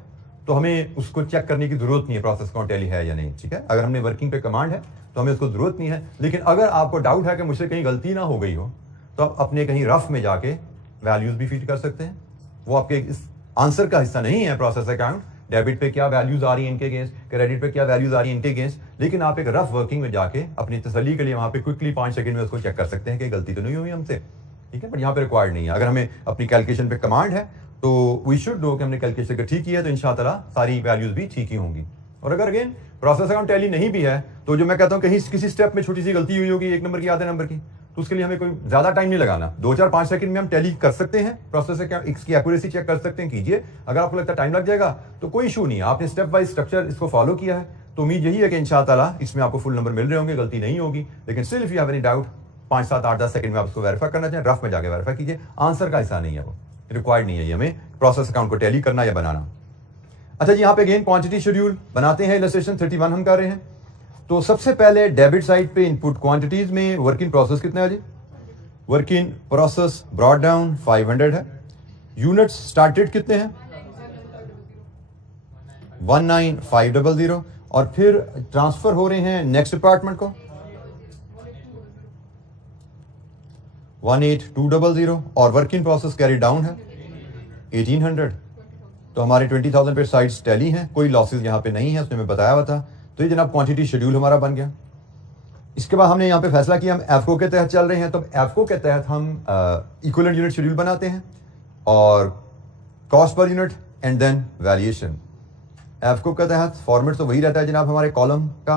तो हमें उसको चेक करने की जरूरत नहीं है प्रोसेस अकाउंट टैली है या नहीं, ठीक है। अगर हमने वर्किंग पे कमांड है तो हमें उसको जरूरत नहीं है। लेकिन अगर आपको डाउट है कि मुझसे कहीं गलती ना हो गई हो तो आप अपने कहीं रफ में जाके वैल्यूज भी फीड कर सकते हैं। वो आपके इस आंसर का हिस्सा नहीं है प्रोसेस अकाउंट, डेबिट पे क्या वैल्यूज आ रही है इनके अगेंस्ट, क्रेडिट पे क्या वैल्यूज आ रही है इनके अगेंस्ट। लेकिन आप एक रफ वर्किंग में जाके अपनी तसल्ली के लिए वहां पे क्विकली 5 सेकंड में उसको चेक कर सकते हैं कि गलती तो नहीं हुई हमसे, ठीक है। बट यहाँ पे रिक्वायर्ड नहीं है। अगर हमें अपनी कैलकुलेशन पे कमांड है तो वी शुड नो कि हमने कैलकुलेशन का ठीक किया तो इंशाअल्लाह सारी वैल्यूज भी ठीक ही होंगी। और अगर अगेन प्रोसेस अकाउंट टैली नहीं भी है तो जो मैं कहता हूँ कहीं किसी स्टेप में छोटी सी गलती हुई होगी 1 नंबर की आधे नंबर की, तो उसके लिए हमें कोई ज्यादा टाइम नहीं लगाना, 2-4-5 सेकंड में हम टैली कर सकते हैं, प्रोसेस की एक्यूरेसी चेक कर सकते हैं, कीजिए। अगर आपको लगता है टाइम लग जाएगा तो कोई इशू नहीं है, आपने स्टेप बाय स्ट्रक्चर इसको फॉलो किया है तो उम्मीद यही है कि इंशाअल्लाह इसमें आपको फुल नंबर मिल रहे होंगे, गलती नहीं होगी। लेकिन still if you have any doubt 5, 7, 8, 10 second में आप उसको वेरीफाई करना चाहें, रफ में जाके वेरीफाई कीजिए। आंसर का हिस्सा नहीं है, वो रिक्वायर्ड नहीं है ये हमें प्रोसेस अकाउंट को टैली करना या बनाना। अच्छा जी, यहाँ पे अगेन क्वांटिटी शेड्यूल बनाते हैं, इलस्ट्रेशन 31 हम कर रहे हैं। तो सबसे पहले डेबिट साइड पे इनपुट क्वांटिटीज में वर्क इन प्रोसेस कितना है जी? Work in process brought down 500 है। यूनिट्स स्टार्टेड कितने हैं? 19500। और फिर ट्रांसफर हो रहे हैं नेक्स्ट डिपार्टमेंट को 18200। और work in process carry down है 1800। तो हमारे 20,000 पे साइड्स टैली हैं, कोई लॉसेस यहाँ पे नहीं है, उसने मैं बताया हुआ था। तो ये जनाब क्वांटिटी शेड्यूल हमारा बन गया। इसके बाद हमने यहाँ पे फैसला किया हम एफको के तहत चल रहे हैं, तो एफको के तहत हम इक्विवेलेंट यूनिट शेड्यूल बनाते हैं और cost per unit and then valuation. एफको के तहत फॉर्मेट तो वही रहता है जनाब हमारे कॉलम का,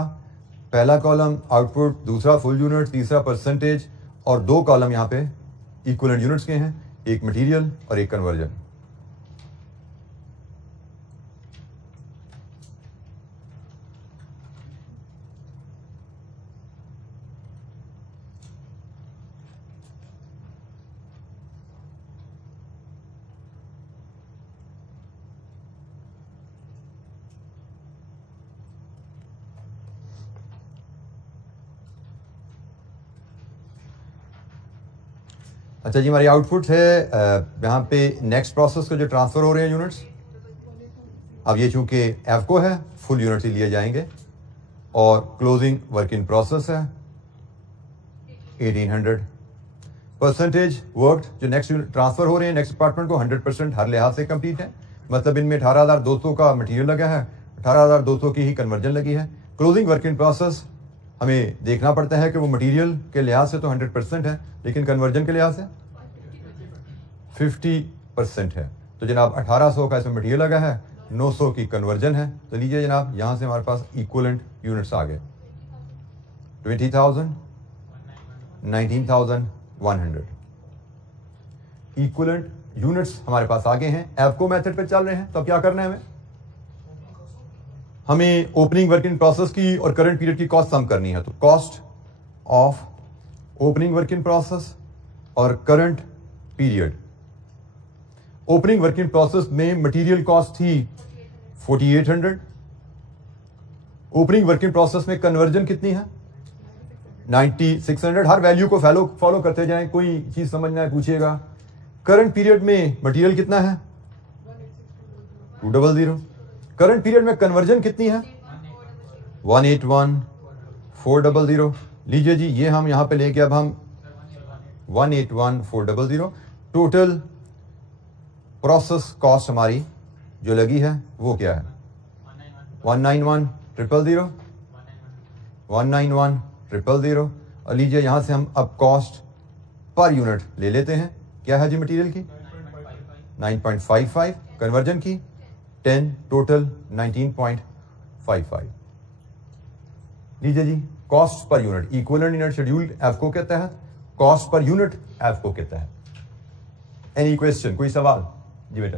पहला कॉलम आउटपुट, दूसरा फुल यूनिट, तीसरा परसेंटेज, और 2 कॉलम यहाँ पे इक्विवेलेंट यूनिट्स के हैं, एक मटेरियल और एक कन्वर्जन। अच्छा जी, हमारी आउटपुट है यहाँ पे नेक्स्ट प्रोसेस को जो ट्रांसफर हो रहे हैं यूनिट्स। अब ये चूंकि एफको है, फुल यूनिट्स ही लिए जाएंगे। और क्लोजिंग वर्क इन प्रोसेस है 1800। परसेंटेज वर्क जो नेक्स्ट ट्रांसफर हो रहे हैं नेक्स्ट डिपार्टमेंट को 100% हर लिहाज से कंप्लीट है। मतलब इनमें 18,200 का मटेरियल लगा है, 18,200 की ही कन्वर्जन लगी है। क्लोजिंग वर्क इन प्रोसेस हमें देखना पड़ता है कि वो मटेरियल के लिहाज से तो 100% है, लेकिन कन्वर्जन के लिहाज से 50% है। तो जनाब 1800 का इसमें मटेरियल लगा है, 900 की कन्वर्जन है। तो लीजिए जनाब, यहाँ से हमारे पास इक्विवेलेंट यूनिट्स आ गए 20,000, 19,100 इक्विवेलेंट यूनिट्स हमारे पास आगे हैं। एफको मेथड पे चल रहे हैं, तो अब क्या करना है हमें ओपनिंग वर्क इन प्रोसेस की और करंट पीरियड की कॉस्ट सम करनी है। तो cost of opening work in process और current period. Opening work in process में मटेरियल कॉस्ट थी 4800। ओपनिंग वर्क इन प्रोसेस में कन्वर्जन कितनी है 9600। हर वैल्यू को फॉलो करते जाएं, कोई चीज समझना है पूछिएगा। करंट पीरियड में मटेरियल कितना है 200। करंट पीरियड में कन्वर्जन कितनी है 181,400। लीजिए जी, ये हम यहां पे लेके अब हम 181,400। टोटल प्रोसेस कॉस्ट हमारी जो लगी है वो क्या है 191,000, 191,000। और लीजिए यहां से हम अब कॉस्ट पर यूनिट ले लेते हैं। क्या है जी मटेरियल की 9.55, कन्वर्जन की 10, टोटल 19.55। लीजिए जी, cost per unit equivalent unit scheduled एफको के तहत, कॉस्ट पर यूनिट एफको के तहत। एनी क्वेश्चन, कोई सवाल जी बेटा?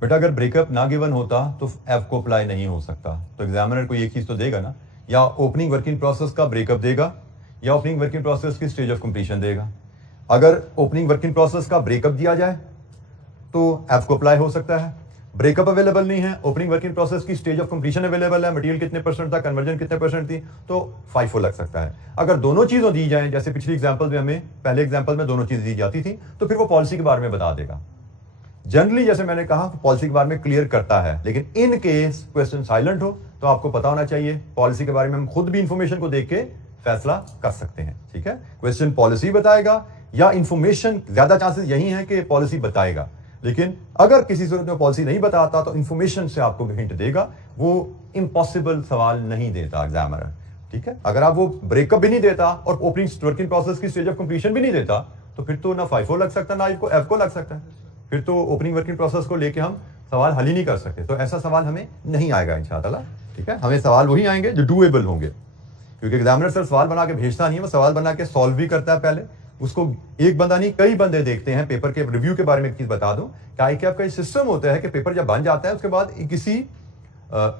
बेटा अगर ब्रेकअप ना गिवन होता तो एफको अप्लाई नहीं हो सकता। तो एग्जामिनर को ये चीज तो देगा ना, या ओपनिंग वर्क इन प्रोसेस का ब्रेकअप देगा या ओपनिंग वर्क इन प्रोसेस की स्टेज ऑफ कंप्लीशन देगा। अगर ओपनिंग वर्क इन प्रोसेस का ब्रेकअप दिया जाए तो एफ को अप्लाई हो सकता है। ब्रेकअप अवेलेबल नहीं है, ओपनिंग वर्क इन प्रोसेस की स्टेज ऑफ कंप्लीशन अवेलेबल है, मटेरियल कितने परसेंट था, कन्वर्जन कितने परसेंट थी, तो FIFO लग सकता है। अगर दोनों चीजों दी जाए, जैसे पिछली एग्जांपल में हमें पहले एग्जांपल में दोनों चीज दी जाती थी, तो फिर वो पॉलिसी के बारे में बता देगा। जनरली जैसे मैंने कहा पॉलिसी के बारे में क्लियर करता है, लेकिन इन केस क्वेश्चन साइलेंट हो तो आपको पता होना चाहिए पॉलिसी के बारे में हम खुद भी इंफॉर्मेशन को देख के फैसला कर सकते हैं। ठीक है, क्वेश्चन पॉलिसी बताएगा या इंफॉर्मेशन, ज्यादा चांसेस यही है कि पॉलिसी बताएगा, लेकिन अगर किसी सूरत में पॉलिसी नहीं बताता तो इंफॉर्मेशन से आपको हिंट देगा। वो इम्पॉसिबल सवाल नहीं देता एग्जामिनर। ठीक है, अगर आप वो ब्रेकअप भी नहीं देता और ओपनिंग वर्किंग प्रोसेस की स्टेज ऑफ कंप्लीशन भी नहीं देता तो फिर तो ना FIFO लग सकता ना एफ को लग सकता है। फिर तो ओपनिंग वर्किंग प्रोसेस को लेके हम सवाल हल ही नहीं कर सकते। तो ऐसा सवाल हमें नहीं आएगा इंशाअल्लाह। ठीक है, हमें सवाल वही आएंगे जो डूएबल होंगे, क्योंकि एग्जामिनर सर सवाल बना के भेजता नहीं है, वो सवाल बना के सॉल्व भी करता है। पहले उसको एक बंदा नहीं कई बंदे देखते हैं। पेपर के रिव्यू के बारे में एक चीज बता दूं, क्या कि आपका सिस्टम होता है कि पेपर जब बन जाता है उसके बाद किसी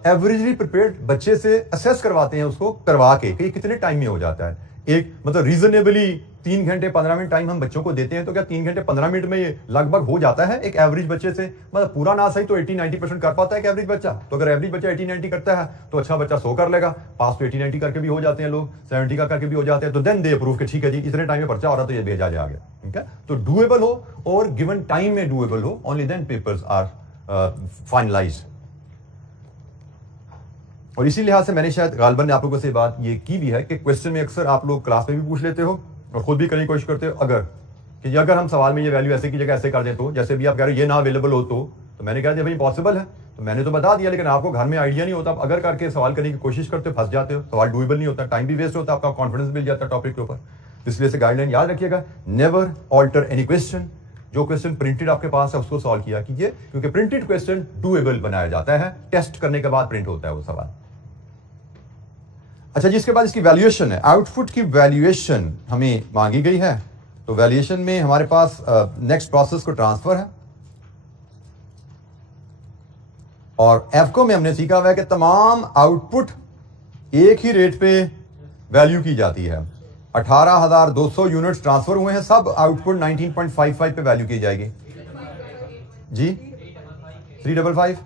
एवरेजली प्रिपेयर्ड बच्चे से असेस करवाते हैं, उसको करवा के कि कितने टाइम में हो जाता है। एक मतलब रीजनेबली 3 घंटे 15 मिनट टाइम हम बच्चों को देते हैं, तो क्या 3 घंटे 15 मिनट में ये लगभग हो जाता है एक एवरेज बच्चे से? मतलब पूरा ना सही तो 80-90% कर पाता है कि एवरेज बच्चा। तो अगर एवरेज बच्चा 80-90 करता है तो अच्छा बच्चा 100 कर लेगा। पास तो 80-90 करके भी हो जाते हैं लोग, 70 का करके भी हो जाते हैं। तो देन दे अप्रूव के ठीक है जी इतने टाइम में पर्चा हो रहा तो ये भेजा जा गया। ठीक है, तो डूएबल हो और गिवन टाइम में डूएबल हो, only then papers are finalised. और इसी लिहाज से मैंने शायद गालबन ने आप लोगों से बात ये की भी है कि क्वेश्चन में अक्सर आप लोग क्लास में भी पूछ लेते हो और खुद भी करने की कोशिश करते हो, अगर हम सवाल में ये वैल्यू ऐसे की जगह ऐसे कर दें तो, जैसे भी आप कह रहे हो ये ना अवेलेबल हो तो मैंने कहा भाई पॉसिबल है, तो मैंने तो बता दिया, लेकिन आपको घर में आइडिया नहीं होता। आप अगर करके सवाल करने की कोशिश करते हो फंस जाते हो, सवाल डूएबल नहीं होता, टाइम भी वेस्ट होता, आपका कॉन्फिडेंस मिल जाता है टॉपिक के ऊपर। इसलिए से गाइडलाइन याद रखिएगा, नेवर ऑल्टर एनी क्वेश्चन। जो क्वेश्चन प्रिंटेड आपके पास है उसको सॉल्व किया कीजिए, क्योंकि प्रिंटेड क्वेश्चन डूएबल बनाया जाता है, टेस्ट करने के बाद प्रिंट होता है वो सवाल। अच्छा जी, इसके बाद इसकी वैल्यूएशन है। आउटपुट की वैल्यूएशन हमें मांगी गई है, तो वैल्यूएशन में हमारे पास नेक्स्ट प्रोसेस को ट्रांसफर है, और एफको में हमने सीखा हुआ है कि तमाम आउटपुट एक ही रेट पे वैल्यू की जाती है। 18,200 यूनिट्स ट्रांसफर हुए हैं, सब आउटपुट 19.55 पे वैल्यू की जाएगी जी। 355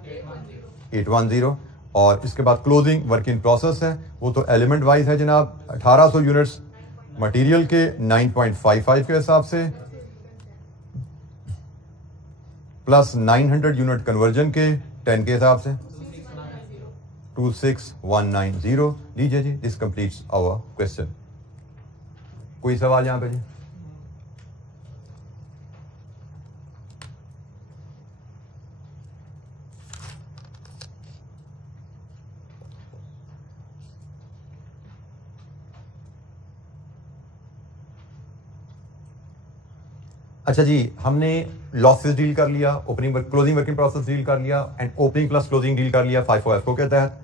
810। और इसके बाद क्लोजिंग वर्क इन प्रोसेस है, वो तो एलिमेंट वाइज है जनाब। 1800 यूनिट्स मटेरियल के 9.55 के हिसाब से, प्लस 900 यूनिट कन्वर्जन के 10 के हिसाब से 26190। लीजिए जी, दिस कंप्लीट्स आवर क्वेश्चन। कोई सवाल यहां पे जी? अच्छा जी, हमने लॉसेस डील कर लिया, opening closing working process deal कर लिया, and opening plus closing deal कर लिया FIFO एफको के तहत।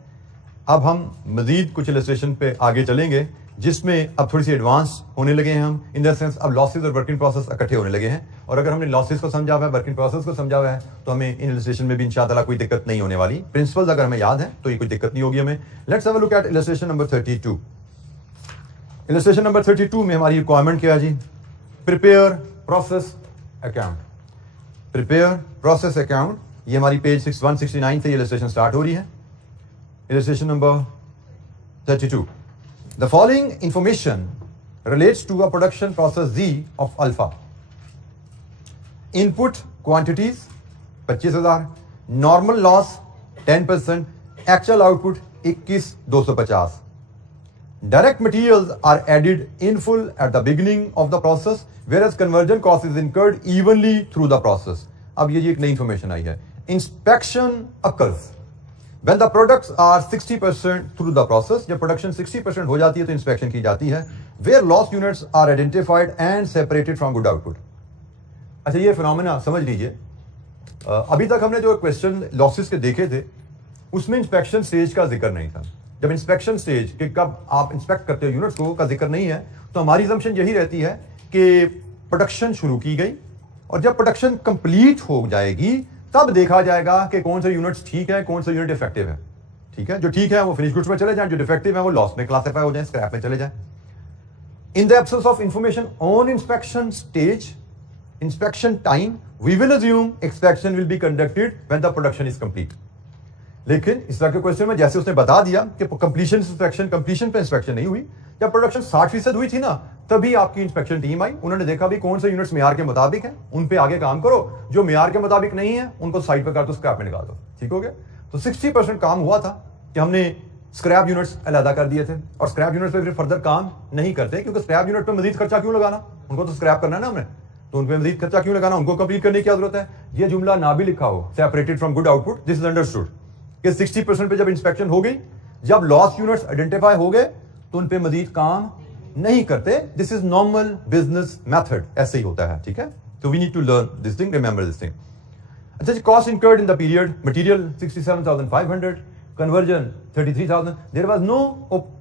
अब हम मजीद कुछ इलस्ट्रेशन पे आगे चलेंगे, जिसमें अब थोड़ी सी एडवांस होने लगे हैं हम, इन द सेंस अब लॉसेस और वर्किंग प्रोसेस इकट्ठे होने लगे हैं। और अगर हमने लॉसेस को समझा हुआ है, वर्किंग प्रोसेस को समझा हुआ है, तो हमें इन इलस्ट्रेशन में भी इंशाअल्लाह कोई दिक्कत नहीं होने वाली। प्रिंसिपल्स अगर हमें याद है तो ये कोई दिक्कत नहीं होगी हमें। Let's have a look at illustration number 32। Illustration number 32 में हमारी रिक्वायरमेंट क्या है जी? Prepare process account. Prepare process account, ये हमारी पेज 169 से इलस्ट्रेशन स्टार्ट हो रही है। Illustration number 32। The following information relates to a production process Z of alpha. Input quantities 25,000, normal loss 10%, actual output 21,250. Direct materials are added in full at the beginning of the process, whereas conversion cost is incurred evenly through the process. अब ये एक नई information आई है। Inspection occurs when the products are 60% through the process. जब production 60% हो जाती है तो इंस्पेक्शन की जाती है, where lost units are identified and separated from good output. अच्छा, ये फिनोमेना समझ लीजिए। अभी तक हमने जो क्वेश्चन लॉसेस के देखे थे उसमें इंस्पेक्शन स्टेज का जिक्र नहीं था। जब इंस्पेक्शन स्टेज के कब आप इंस्पेक्ट करते हो यूनिट्स को का जिक्र नहीं है, तो हमारी असम्पशन यही रहती है कि प्रोडक्शन शुरू की गई और जब प्रोडक्शन कंप्लीट हो जाएगी तब देखा जाएगा कि कौन से यूनिट्स ठीक है, कौन सा यूनिट इफेक्टिव है। ठीक है, जो ठीक है वो फिनिश गुड्स में चले जाएं, जो डिफेक्टिव है वो लॉस में क्लासिफाई हो जाए, स्क्रैप में चले जाए। In the absence of information on inspection stage, inspection time, we will assume inspection will be conducted when the production is complete. लेकिन इस तरह के क्वेश्चन में जैसे उसने बता दिया कि कंप्लीशन पे इंस्पेक्शन नहीं हुई, जब प्रोडक्शन 60% हुई थी ना, तभी आपकी इंस्पेक्शन टीम आई। उन्होंने देखा भी कौन से यूनिट्स मेयार के मुताबिक हैं, उन पे आगे काम करो, जो मेयार के मुताबिक नहीं है उनको साइड पे कर दो, स्क्रैप में निकाल दो। ठीक हो गया। तो 60% काम हुआ था कि हमने स्क्रैप यूनिट्स अलहदा कर दिए थे, और स्क्रैप यूनिट्स पे फिर फर्दर काम नहीं करते, क्योंकि स्क्रैप यूनिट पे मजीद खर्चा क्यों लगाना, उनको तो स्क्रैप करना है ना हमने, तो उन पे मजीद खर्चा क्यों लगाना, उनको कंप्लीट करने की क्या जरूरत है। ये जुमला ना भी लिखा हो, separated from good output, this is understood कि 60% पे जब इंस्पेक्शन हो गई, जब लॉस यूनिट्स आइडेंटिफाई हो गए, तो उन पे मजीद काम नहीं करते। This is normal business method, ऐसे ही होता है। ठीक है, तो we need to learn this thing, remember this thing. अच्छा जी, cost incurred in the period, material 67,500, conversion 33,000, there was no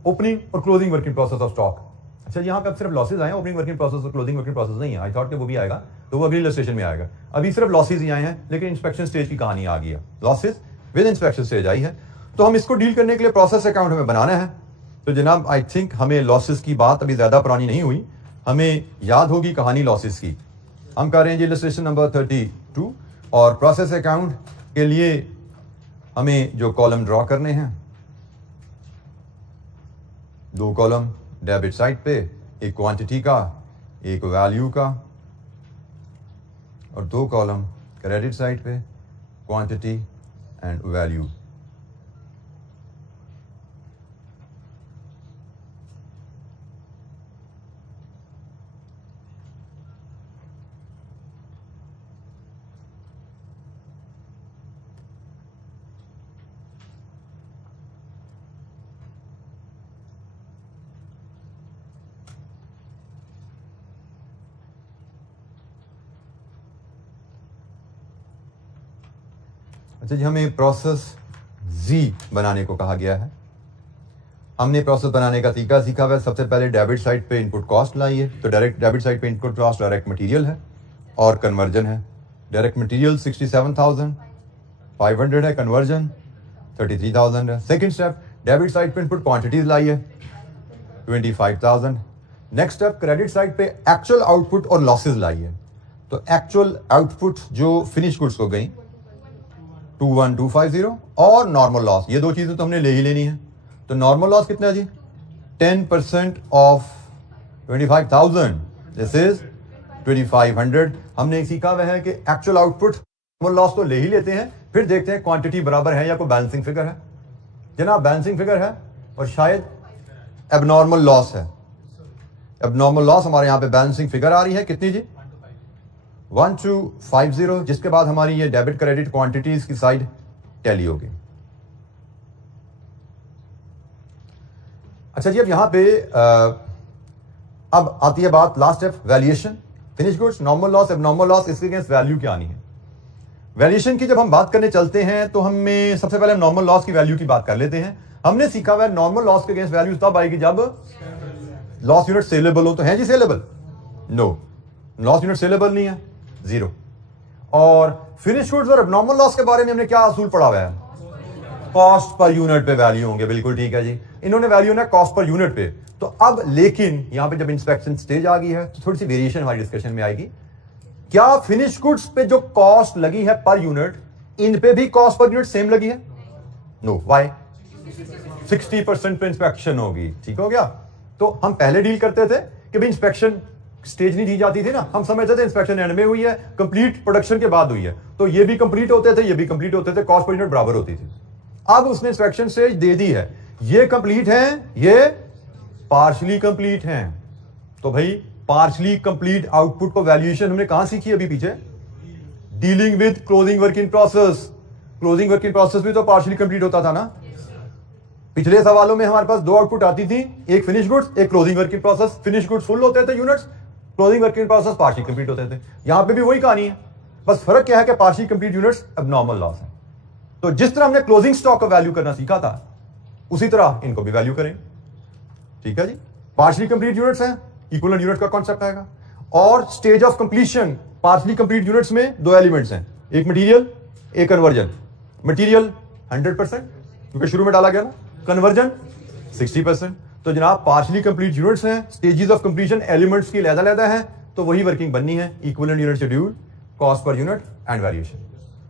opening और closing working process of stock. अच्छा, यहाँ पे अब सिर्फ लॉसेज आए हैं, ओपनिंग वर्किंग प्रोसेस और क्लोजिंग वर्किंग प्रोसेस नहीं है। आई थॉट कि वो भी आएगा, तो वो अगली इलस्ट्रेशन में आएगा। अभी सिर्फ लॉसेज ही आए हैं, लेकिन इंस्पेक्शन स्टेज की कहानी आ गई है, losses with inspection stage I है। तो हम इसको डील करने के लिए प्रोसेस अकाउंट हमें बनाना है। तो जनाब, आई थिंक हमें लॉसेस की बात अभी ज्यादा पुरानी नहीं हुई, हमें याद होगी कहानी लॉसेस की। हम कर रहे हैं जी इलस्ट्रेशन नंबर 32, और प्रोसेस अकाउंट के लिए हमें जो कॉलम ड्रॉ करने हैं, 2 कॉलम डेबिट साइड पे, एक क्वांटिटी का, एक वैल्यू का, और 2 कॉलम क्रेडिट साइड पे, क्वांटिटी एंड वैल्यू। अच्छा जी, हमें प्रोसेस जी बनाने को कहा गया है। हमने प्रोसेस बनाने का तरीका सीखा हुआ है। सबसे पहले डेबिट साइड पे इनपुट कॉस्ट लाई है, तो डायरेक्ट डेबिट साइड पे इनपुट कॉस्ट डायरेक्ट मटेरियल है और कन्वर्जन है। डायरेक्ट मटेरियल 67,500 है, कन्वर्जन 33,000 है। सेकंड स्टेप, डेबिट साइड पे इनपुट क्वांटिटीज लाई है 25,000। नेक्स्ट स्टेप, क्रेडिट साइड पे एक्चुअल आउटपुट और लॉसेज लाई है। तो एक्चुअल आउटपुट जो फिनिश गुड्स को गई 21,250, और नॉर्मल लॉस, ये 2 चीजें तो हमने ले ही लेनी है। तो नॉर्मल लॉस कितना है जी, 10% ऑफ 25,000, दिस इज 2,500। हमने सीखा हुआ है कि एक्चुअल आउटपुट नॉर्मल लॉस तो ले ही लेते हैं, फिर देखते हैं क्वांटिटी बराबर है या कोई बैलेंसिंग फिगर है। जनाब, बैलेंसिंग फिगर है और शायद एबनॉर्मल लॉस है। एबनॉर्मल लॉस हमारे यहाँ पे बैलेंसिंग फिगर आ रही है कितनी जी, 1250, जिसके बाद हमारी ये डेबिट क्रेडिट क्वांटिटीज की साइड टैली होगी। अच्छा जी, अब यहां पे अब आती है बात, last step, valuation, finish goods, normal loss, abnormal loss, इसके अगेंस्ट वैल्यू क्या आनी है। वैल्यूएशन की जब हम बात करने चलते हैं तो हमें सबसे पहले नॉर्मल लॉस की वैल्यू की बात कर लेते हैं। हमने सीखा हुआ है नॉर्मल लॉस के अगेंस्ट वैल्यू तब आएगी जब लॉस यूनिट सेलेबल हो। तो है जी saleable? No, loss unit saleable नहीं है, 0। और फिनिश गुड्स और एबनॉर्मल लॉस के बारे में हमने क्या असूल पढ़ा हुआ है, कॉस्ट पर यूनिट पे वैल्यू होंगे। बिल्कुल ठीक है जी, इन्होंने वैल्यू ना कॉस्ट पर यूनिट पे। तो अब लेकिन यहां पे जब इंस्पेक्शन स्टेज आ गई है तो थोड़ी सी वेरिएशन हमारी डिस्कशन में आएगी। क्या फिनिश गुड्स पे जो कॉस्ट लगी है पर यूनिट, इन पे भी कॉस्ट पर यूनिट सेम लगी है? No, why? 60% पे इंस्पेक्शन होगी। ठीक हो गया। तो हम पहले डील करते थे कि भाई इंस्पेक्शन स्टेज नहीं दी जाती थी ना, हम समझते थे इंस्पेक्शन एंड में हुई है, कंप्लीट प्रोडक्शन के बाद हुई है, तो ये भी कंप्लीट होते थे, ये भी कंप्लीट होते थे, कॉस्ट पर यूनिट बराबर होती थी। अब उसने इंस्पेक्शन स्टेज दे दी है, ये कंप्लीट है, ये पार्शली कंप्लीट है। तो भाई पार्शली कंप्लीट आउटपुट को वैल्यूएशन हमने कहां सीखी अभी पीछे, dealing with closing work in process. Closing work in process भी तो पार्शली कंप्लीट होता था ना। पिछले सवालों में हमारे पास 2 आउटपुट आती थी, एक फिनिश गुड्स, एक closing work in process. Finish goods full होते थे units, closing work in process partial complete होते थे। यहां पे भी वही कहानी है, बस फर्क क्या है कि partial complete units abnormal loss है। तो जिस तरह हमने क्लोजिंग स्टॉक का वैल्यू करना सीखा था, उसी तरह इनको भी वैल्यू करें। ठीक है जी, पार्शियली कंप्लीट यूनिट्स हैं, इक्विवेलेंट यूनिट का कॉन्सेप्ट आएगा। और stage of completion, partially complete units में 2 एलिमेंट्स हैं, एक मटेरियल, एक कन्वर्जन। मटेरियल 100% क्योंकि शुरू में डाला गया ना, कन्वर्जन 60%। तो जनाब पार्शली कंप्लीट यूनिट्स हैं, स्टेजेस ऑफ कंप्लीशन एलिमेंट्स की अलग-अलग है, तो वही वर्किंग बननी है, equivalent unit schedule, cost per unit and variation.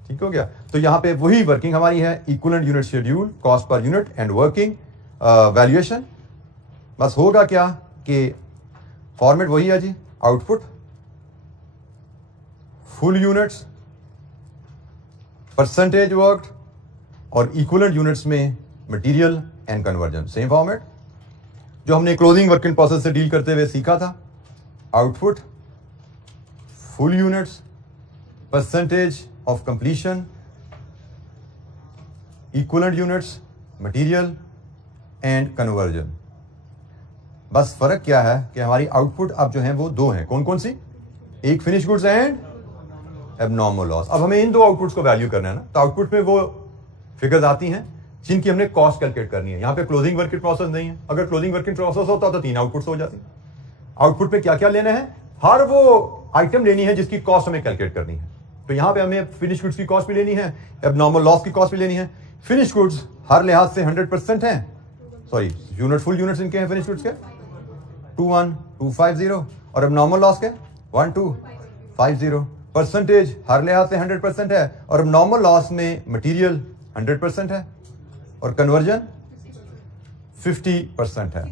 ठीक हो गया। तो यहां पे वही वर्किंग हमारी है, equivalent unit schedule, cost per unit and working valuation. बस होगा क्या कि फॉर्मेट वही है जी, output, full units, percentage worked और इक्विवेलेंट यूनिट्स में material and conversion. Same format जो हमने क्लोजिंग वर्क इन प्रोसेस से डील करते हुए सीखा था, output, full units, percentage of completion, equivalent units, material and conversion. बस फर्क क्या है कि हमारी आउटपुट अब जो है वो दो हैं, कौन कौन सी? एक finish goods and abnormal loss. अब हमें इन दो आउटपुट्स को वैल्यू करना है ना, तो आउटपुट में वो फिगर्स आती हैं जिनकी हमने कॉस्ट कैलकुलेट करनी है। यहां पे क्लोजिंग वर्क इन प्रोसेस नहीं है, अगर क्लोजिंग वर्क इन प्रोसेस होता तो 3 आउटपुट्स हो जाती। आउटपुट में क्या क्या लेना है? हर वो आइटम लेनी है जिसकी कॉस्ट हमें कैलकुलेट करनी है। तो यहां पे हमें फिनिश गुड्स की कॉस्ट भी लेनी है, एबनॉर्मल लॉस की कॉस्ट भी लेनी है। फिनिश गुड्स हर लिहाज से 100% है, सॉरी यूनिट फुल यूनिट्स इनके हैं फिनिश गुड्स के 21250 और एबनॉर्मल लॉस के 1250। परसेंटेज हर लिहाज से 100% है और एबनॉर्मल लॉस में मटेरियल 100% है और कन्वर्जन 50% है,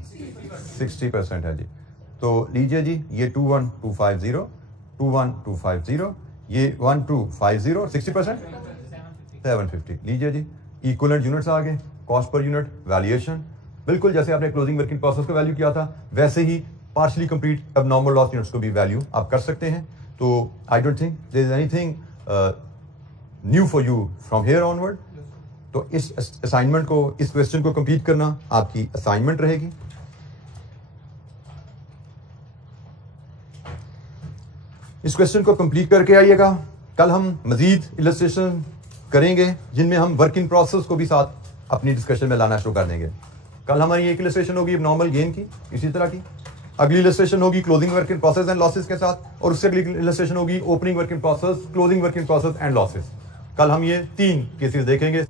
60% है जी। तो लीजिए जी, ये 21250, 21250, ये 1250, 60%, 750। लीजिए जी, इक्विवेलेंट यूनिट्स आ गए, कॉस्ट पर यूनिट, वैल्यूएशन, बिल्कुल जैसे आपने क्लोजिंग वर्किंग प्रोसेस को वैल्यू किया था वैसे ही partially complete abnormal loss units को भी वैल्यू आप कर सकते हैं। तो I don't think there is anything new for you from here onward. तो इस असाइनमेंट को, इस क्वेश्चन को कंप्लीट करना आपकी असाइनमेंट रहेगी। इस क्वेश्चन को कंप्लीट करके आइएगा। कल हम मजीद इलस्ट्रेशन करेंगे जिनमें हम वर्क इन प्रोसेस को भी साथ अपनी डिस्कशन में लाना शुरू कर देंगे। कल हमारी एक इलस्ट्रेशन होगी नॉर्मल गेन की, इसी तरह की। अगली इलस्ट्रेशन होगी closing work in process and losses के साथ, और उससे अगली इलस्ट्रेशन होगी opening work in process, closing work in process and losses. कल हम ये 3 केसेस देखेंगे।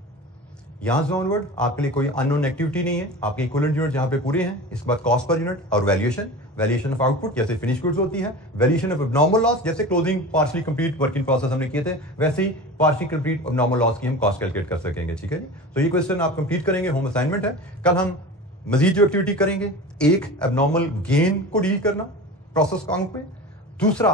यहां से ऑनवर्ड आपके लिए कोई अननोन एक्टिविटी नहीं है, आपके इक्विवेलेंट यूनिट यहाँ पे पूरे हैं। इसके बाद कॉस्ट पर यूनिट और वैल्यूएशन, वैल्यूएशन ऑफ आउटपुट जैसे फिनिश गुड्स होती है, वैल्यूएशन ऑफ एबनॉर्मल लॉस जैसे closing partially complete work in process हमने किए थे, वैसे ही पार्शली कंप्लीट एबनॉर्मल लॉस की हम कॉस्ट कैलकुलेट कर सकेंगे। ठीक है जी। तो ये क्वेश्चन आप कंप्लीट करेंगे, होम असाइनमेंट है। कल हम मजीद जो एक्टिविटी करेंगे, एक एबनॉर्मल गेन को डील करना प्रोसेस काउंट पे, दूसरा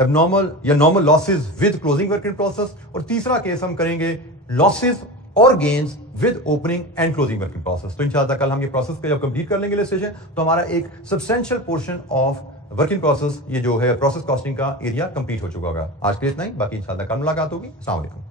एबनॉर्मल या normal losses with closing work in process, और तीसरा केस हम करेंगे लॉसेस और gains with opening and closing work in process. तो इंशाल्लाह कल हम ये प्रोसेस को जब कंप्लीट कर लेंगे इलस्ट्रेशन, तो हमारा एक substantial portion of work in process, ये जो है प्रोसेस कॉस्टिंग का एरिया कंप्लीट हो चुका होगा। आज के लिए इतना ही, बाकी इंशाल्लाह कल मुलाकात होगी। अस्सलाम वालेकुम।